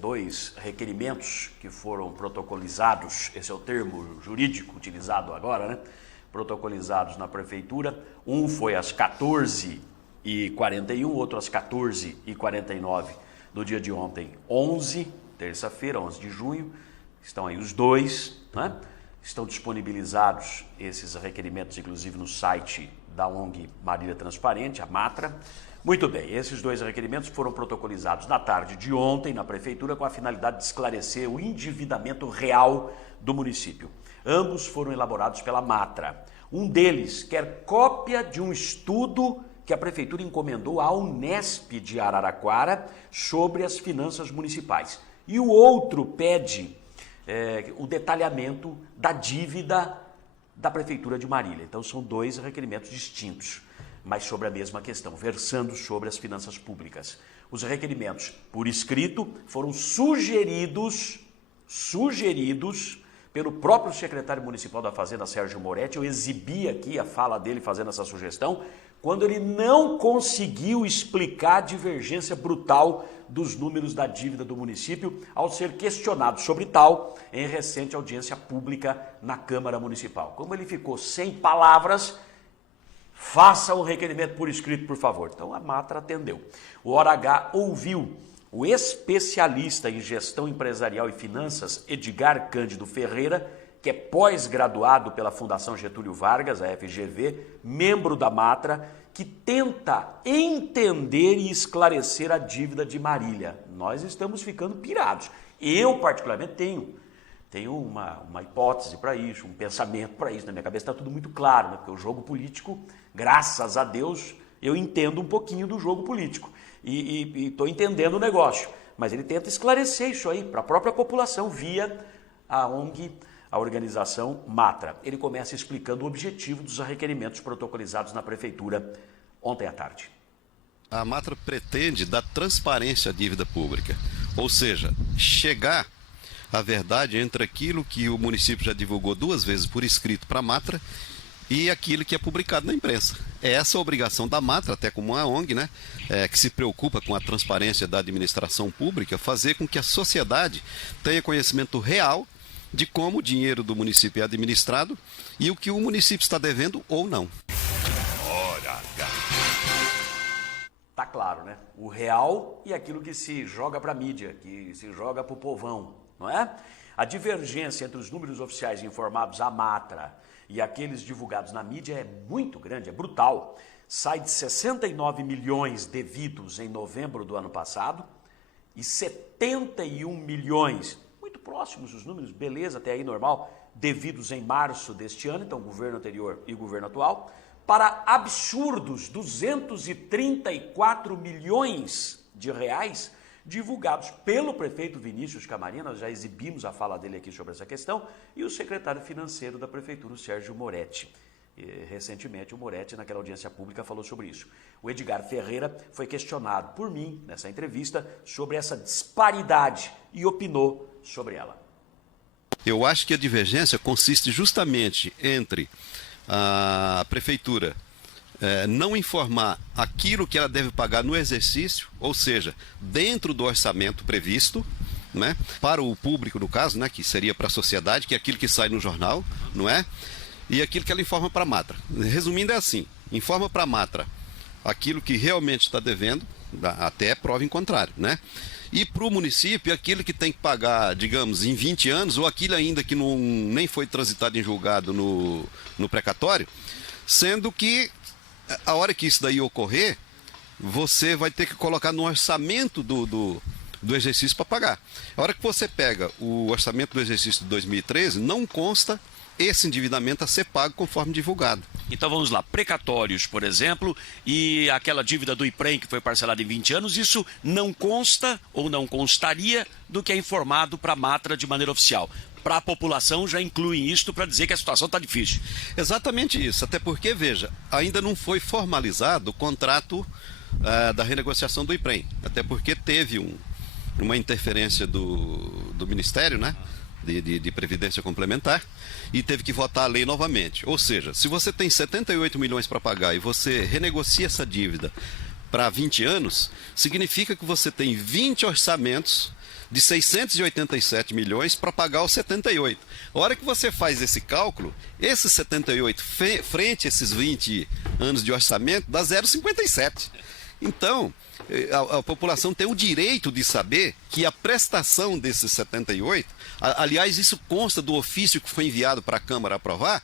2 requerimentos que foram protocolizados, esse é o termo jurídico utilizado agora, né? Protocolizados na prefeitura. Um foi às 14h41, outro às 14h49 do dia de ontem, 11, terça-feira, 11 de junho. Estão aí os 2, né? Estão disponibilizados esses requerimentos, inclusive, no site da ONG Marília Transparente, a Matra. Muito bem, esses 2 requerimentos foram protocolizados na tarde de ontem na Prefeitura com a finalidade de esclarecer o endividamento real do município. Ambos foram elaborados pela Matra. Um deles quer cópia de um estudo que a Prefeitura encomendou à Unesp de Araraquara sobre as finanças municipais. E o outro pede o detalhamento da dívida da Prefeitura de Marília. Então, são 2 requerimentos distintos, mas sobre a mesma questão, versando sobre as finanças públicas. Os requerimentos, por escrito, foram sugeridos pelo próprio secretário municipal da Fazenda, Sérgio Moretti. Eu exibi aqui a fala dele fazendo essa sugestão, quando ele não conseguiu explicar a divergência brutal dos números da dívida do município ao ser questionado sobre tal em recente audiência pública na Câmara Municipal. Como ele ficou sem palavras, faça o requerimento por escrito, por favor. Então a Matra atendeu. O Hora H ouviu o especialista em gestão empresarial e finanças, Edgar Cândido Ferreira, que é pós-graduado pela Fundação Getúlio Vargas, a FGV, membro da Matra, que tenta entender e esclarecer a dívida de Marília. Nós estamos ficando pirados. Eu, particularmente, tenho uma hipótese para isso, um pensamento para isso. Na minha cabeça está tudo muito claro, né? Porque o jogo político, graças a Deus, eu entendo um pouquinho do jogo político e estou entendendo o negócio. Mas ele tenta esclarecer isso aí para a própria população via a ONG, a organização Matra. Ele começa explicando o objetivo dos requerimentos protocolizados na Prefeitura ontem à tarde. A Matra pretende dar transparência à dívida pública, ou seja, chegar à verdade entre aquilo que o município já divulgou 2 vezes por escrito para a Matra e aquilo que é publicado na imprensa. É essa a obrigação da Matra, até como uma ONG, né, que se preocupa com a transparência da administração pública, fazer com que a sociedade tenha conhecimento real de como o dinheiro do município é administrado e o que o município está devendo ou não. Hora H. Tá claro, né? O real e aquilo que se joga para a mídia, que se joga para o povão, não é? A divergência entre os números oficiais informados à Matra e aqueles divulgados na mídia é muito grande, é brutal. Sai de 69 milhões devidos em novembro do ano passado e 71 milhões, muito próximos os números, beleza, até aí normal, devidos em março deste ano, então governo anterior e governo atual, para absurdos 234 milhões de reais divulgados pelo prefeito Vinícius Camarinha. Nós já exibimos a fala dele aqui sobre essa questão, e o secretário financeiro da prefeitura, o Sérgio Moretti. Recentemente o Moretti, naquela audiência pública, falou sobre isso. O Edgar Ferreira foi questionado por mim, nessa entrevista, sobre essa disparidade e opinou sobre ela. Eu acho que a divergência consiste justamente entre a prefeitura não informar aquilo que ela deve pagar no exercício, ou seja, dentro do orçamento previsto, né, para o público, no caso, né, que seria para a sociedade, que é aquilo que sai no jornal, não é? E aquilo que ela informa para a Matra. Resumindo, é assim: informa para a Matra aquilo que realmente está devendo, até prova em contrário, né? E para o município, aquilo que tem que pagar, digamos, em 20 anos, ou aquilo ainda que nem foi transitado em julgado no precatório, sendo que a hora que isso daí ocorrer, você vai ter que colocar no orçamento do exercício para pagar. A hora que você pega o orçamento do exercício de 2013, não consta esse endividamento a ser pago conforme divulgado. Então vamos lá, precatórios, por exemplo, e aquela dívida do IPREM que foi parcelada em 20 anos, isso não consta ou não constaria do que é informado para a Matra de maneira oficial. Para a população já incluem isto para dizer que a situação está difícil. Exatamente isso, até porque, veja, ainda não foi formalizado o contrato da renegociação do IPREM, até porque teve uma interferência do Ministério, né? De Previdência Complementar, e teve que votar a lei novamente. Ou seja, se você tem 78 milhões para pagar e você renegocia essa dívida para 20 anos, significa que você tem 20 orçamentos de 687 milhões para pagar os 78. A hora que você faz esse cálculo, esses 78 frente a esses 20 anos de orçamento dá 0,57. Então, a população tem o direito de saber que a prestação desses 78, aliás, isso consta do ofício que foi enviado para a Câmara aprovar,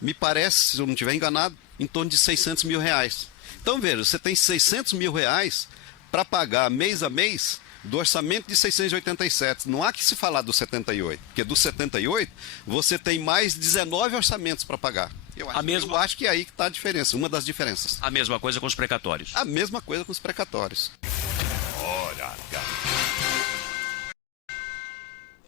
me parece, se eu não estiver enganado, em torno de 600 mil reais. Então, veja, você tem 600 mil reais para pagar mês a mês do orçamento de 687. Não há que se falar do 78, porque do 78 você tem mais 19 orçamentos para pagar. Eu acho que é aí que está a diferença, uma das diferenças. A mesma coisa com os precatórios. A mesma coisa com os precatórios. Hora H.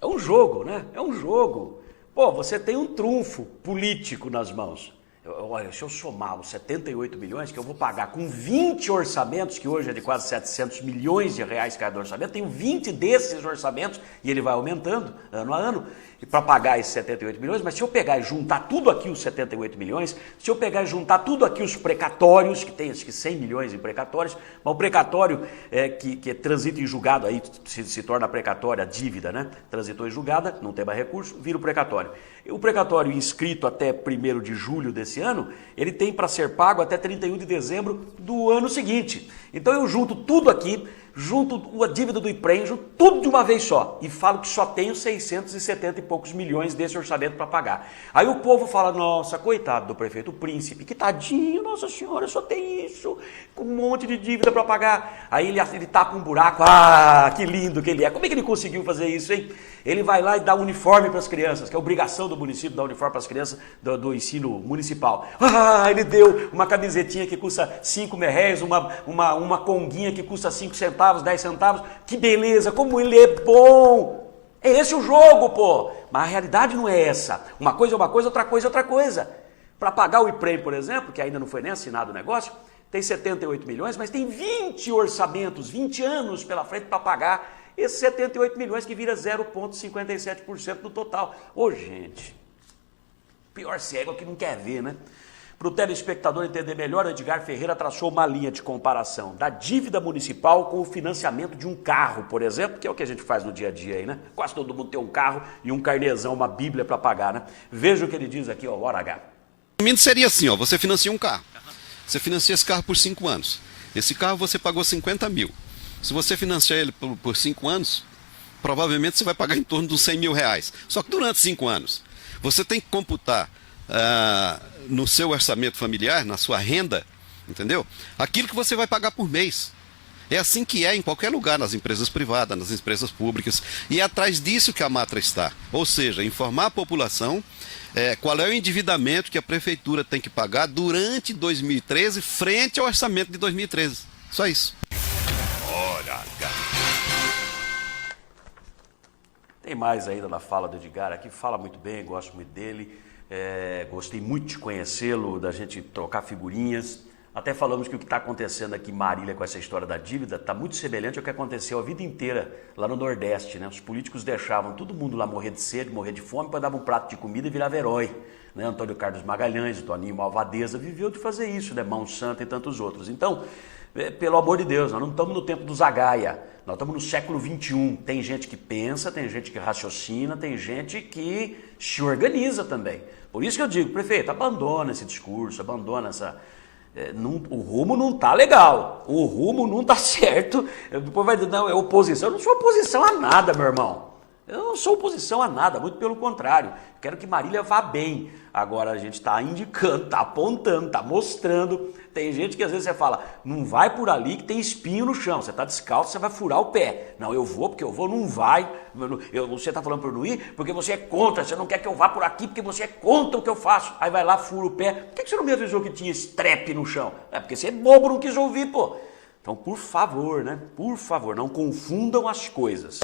É um jogo, né? É um jogo. Pô, você tem um trunfo político nas mãos. Olha, se eu somar os 78 milhões que eu vou pagar com 20 orçamentos, que hoje é de quase 700 milhões de reais cada orçamento, tenho 20 desses orçamentos e ele vai aumentando ano a ano para pagar esses 78 milhões, mas se eu pegar e juntar tudo aqui os 78 milhões, se eu pegar e juntar tudo aqui os precatórios, que tem acho que 100 milhões em precatórios, mas o precatório que transita em julgado, aí se torna precatória a dívida, né? Transitou em julgada, não tem mais recurso, vira o precatório. O precatório inscrito até 1º de julho desse ano, ele tem para ser pago até 31 de dezembro do ano seguinte. Então eu junto tudo aqui, junto a dívida do IPREM, junto tudo de uma vez só. E falo que só tenho 670 e poucos milhões desse orçamento para pagar. Aí o povo fala, nossa, coitado do prefeito Príncipe, que tadinho, nossa senhora, só tem isso, com um monte de dívida para pagar. Aí ele tapa um buraco, que lindo que ele é. Como é que ele conseguiu fazer isso, hein? Ele vai lá e dá uniforme para as crianças, que é obrigação do município dar uniforme para as crianças do ensino municipal. Ele deu uma camisetinha que custa 5 merréis, uma conguinha que custa 5 centavos, 10 centavos. Que beleza, como ele é bom! É esse o jogo, pô! Mas a realidade não é essa. Uma coisa é uma coisa, outra coisa é outra coisa. Para pagar o IPREM, por exemplo, que ainda não foi nem assinado o negócio, tem 78 milhões, mas tem 20 orçamentos, 20 anos pela frente para pagar esses 78 milhões que vira 0,57% do total. Ô, gente, pior cego é que não quer ver, né? Para o telespectador entender melhor, Edgar Ferreira traçou uma linha de comparação da dívida municipal com o financiamento de um carro, por exemplo, que é o que a gente faz no dia a dia aí, né? Quase todo mundo tem um carro e um carnezão, uma bíblia para pagar, né? Veja o que ele diz aqui, ó, hora H. Resumindo, seria assim, ó, você financia um carro. Você financia esse carro por 5 anos. Esse carro você pagou 50 mil. Se você financiar ele por 5 anos, provavelmente você vai pagar em torno de uns 100 mil reais. Só que durante 5 anos, você tem que computar no seu orçamento familiar, na sua renda, entendeu? Aquilo que você vai pagar por mês. É assim que é em qualquer lugar, nas empresas privadas, nas empresas públicas. E é atrás disso que a Matra está. Ou seja, informar a população qual é o endividamento que a prefeitura tem que pagar durante 2013 frente ao orçamento de 2013. Só isso. Hora H. Tem mais ainda na fala do Edgar aqui, fala muito bem, gosto muito dele, gostei muito de conhecê-lo, da gente trocar figurinhas. Até falamos que o que está acontecendo aqui em Marília com essa história da dívida está muito semelhante ao que aconteceu a vida inteira lá no Nordeste, né? Os políticos deixavam todo mundo lá morrer de sede, morrer de fome, para dar um prato de comida e virava herói. Né? Antônio Carlos Magalhães, Toninho Malvadeza, viveu de fazer isso, né? Mão Santa e tantos outros. Então, pelo amor de Deus, nós não estamos no tempo do Zagaia, nós estamos no século XXI. Tem gente que pensa, tem gente que raciocina, tem gente que se organiza também. Por isso que eu digo, prefeito, abandona esse discurso, abandona o rumo não tá legal, o rumo não tá certo. Depois vai dizer, não, é oposição. Eu não sou oposição a nada, meu irmão. Eu não sou oposição a nada, muito pelo contrário. Quero que Marília vá bem. Agora a gente está indicando, está apontando, está mostrando. Tem gente que às vezes você fala, não vai por ali que tem espinho no chão. Você está descalço, você vai furar o pé. Não, eu vou porque eu vou, não vai. Você está falando para eu não ir porque você é contra. Você não quer que eu vá por aqui porque você é contra o que eu faço. Aí vai lá, fura o pé. Por que você não me avisou que tinha estrepe no chão? É porque você é bobo, não quis ouvir, pô. Então, por favor, né? Por favor, não confundam as coisas.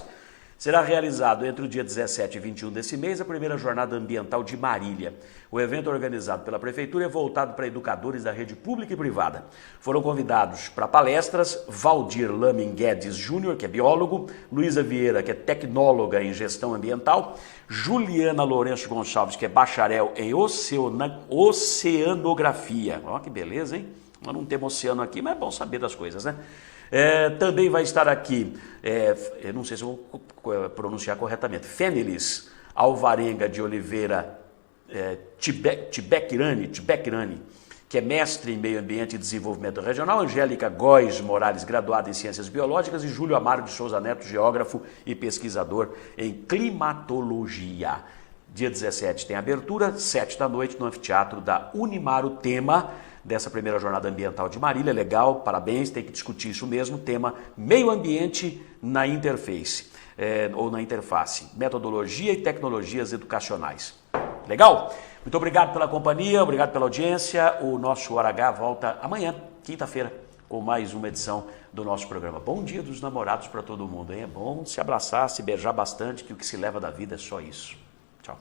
Será realizado entre o dia 17 e 21 desse mês a primeira jornada ambiental de Marília. O evento organizado pela Prefeitura é voltado para educadores da rede pública e privada. Foram convidados para palestras Valdir Lamin Guedes Júnior, que é biólogo, Luísa Vieira, que é tecnóloga em gestão ambiental, Juliana Lourenço Gonçalves, que é bacharel em oceanografia. Olha que beleza, hein? Nós não temos oceano aqui, mas é bom saber das coisas, né? Também vai estar aqui, eu não sei se eu vou pronunciar corretamente, Fênelis Alvarenga de Oliveira Tibecirani, que é mestre em Meio Ambiente e Desenvolvimento Regional, Angélica Góes Morales, graduada em Ciências Biológicas, e Júlio Amaro de Souza Neto, geógrafo e pesquisador em climatologia. Dia 17 tem abertura, 7 da noite, no anfiteatro da Unimar, o tema dessa primeira jornada ambiental de Marília. Legal, parabéns, tem que discutir isso mesmo, tema meio ambiente na interface, ou na interface, metodologia e tecnologias educacionais. Legal? Muito obrigado pela companhia, obrigado pela audiência. O nosso Hora H volta amanhã, quinta-feira, com mais uma edição do nosso programa. Bom Dia dos Namorados para todo mundo, hein? É bom se abraçar, se beijar bastante, que o que se leva da vida é só isso. Tchau.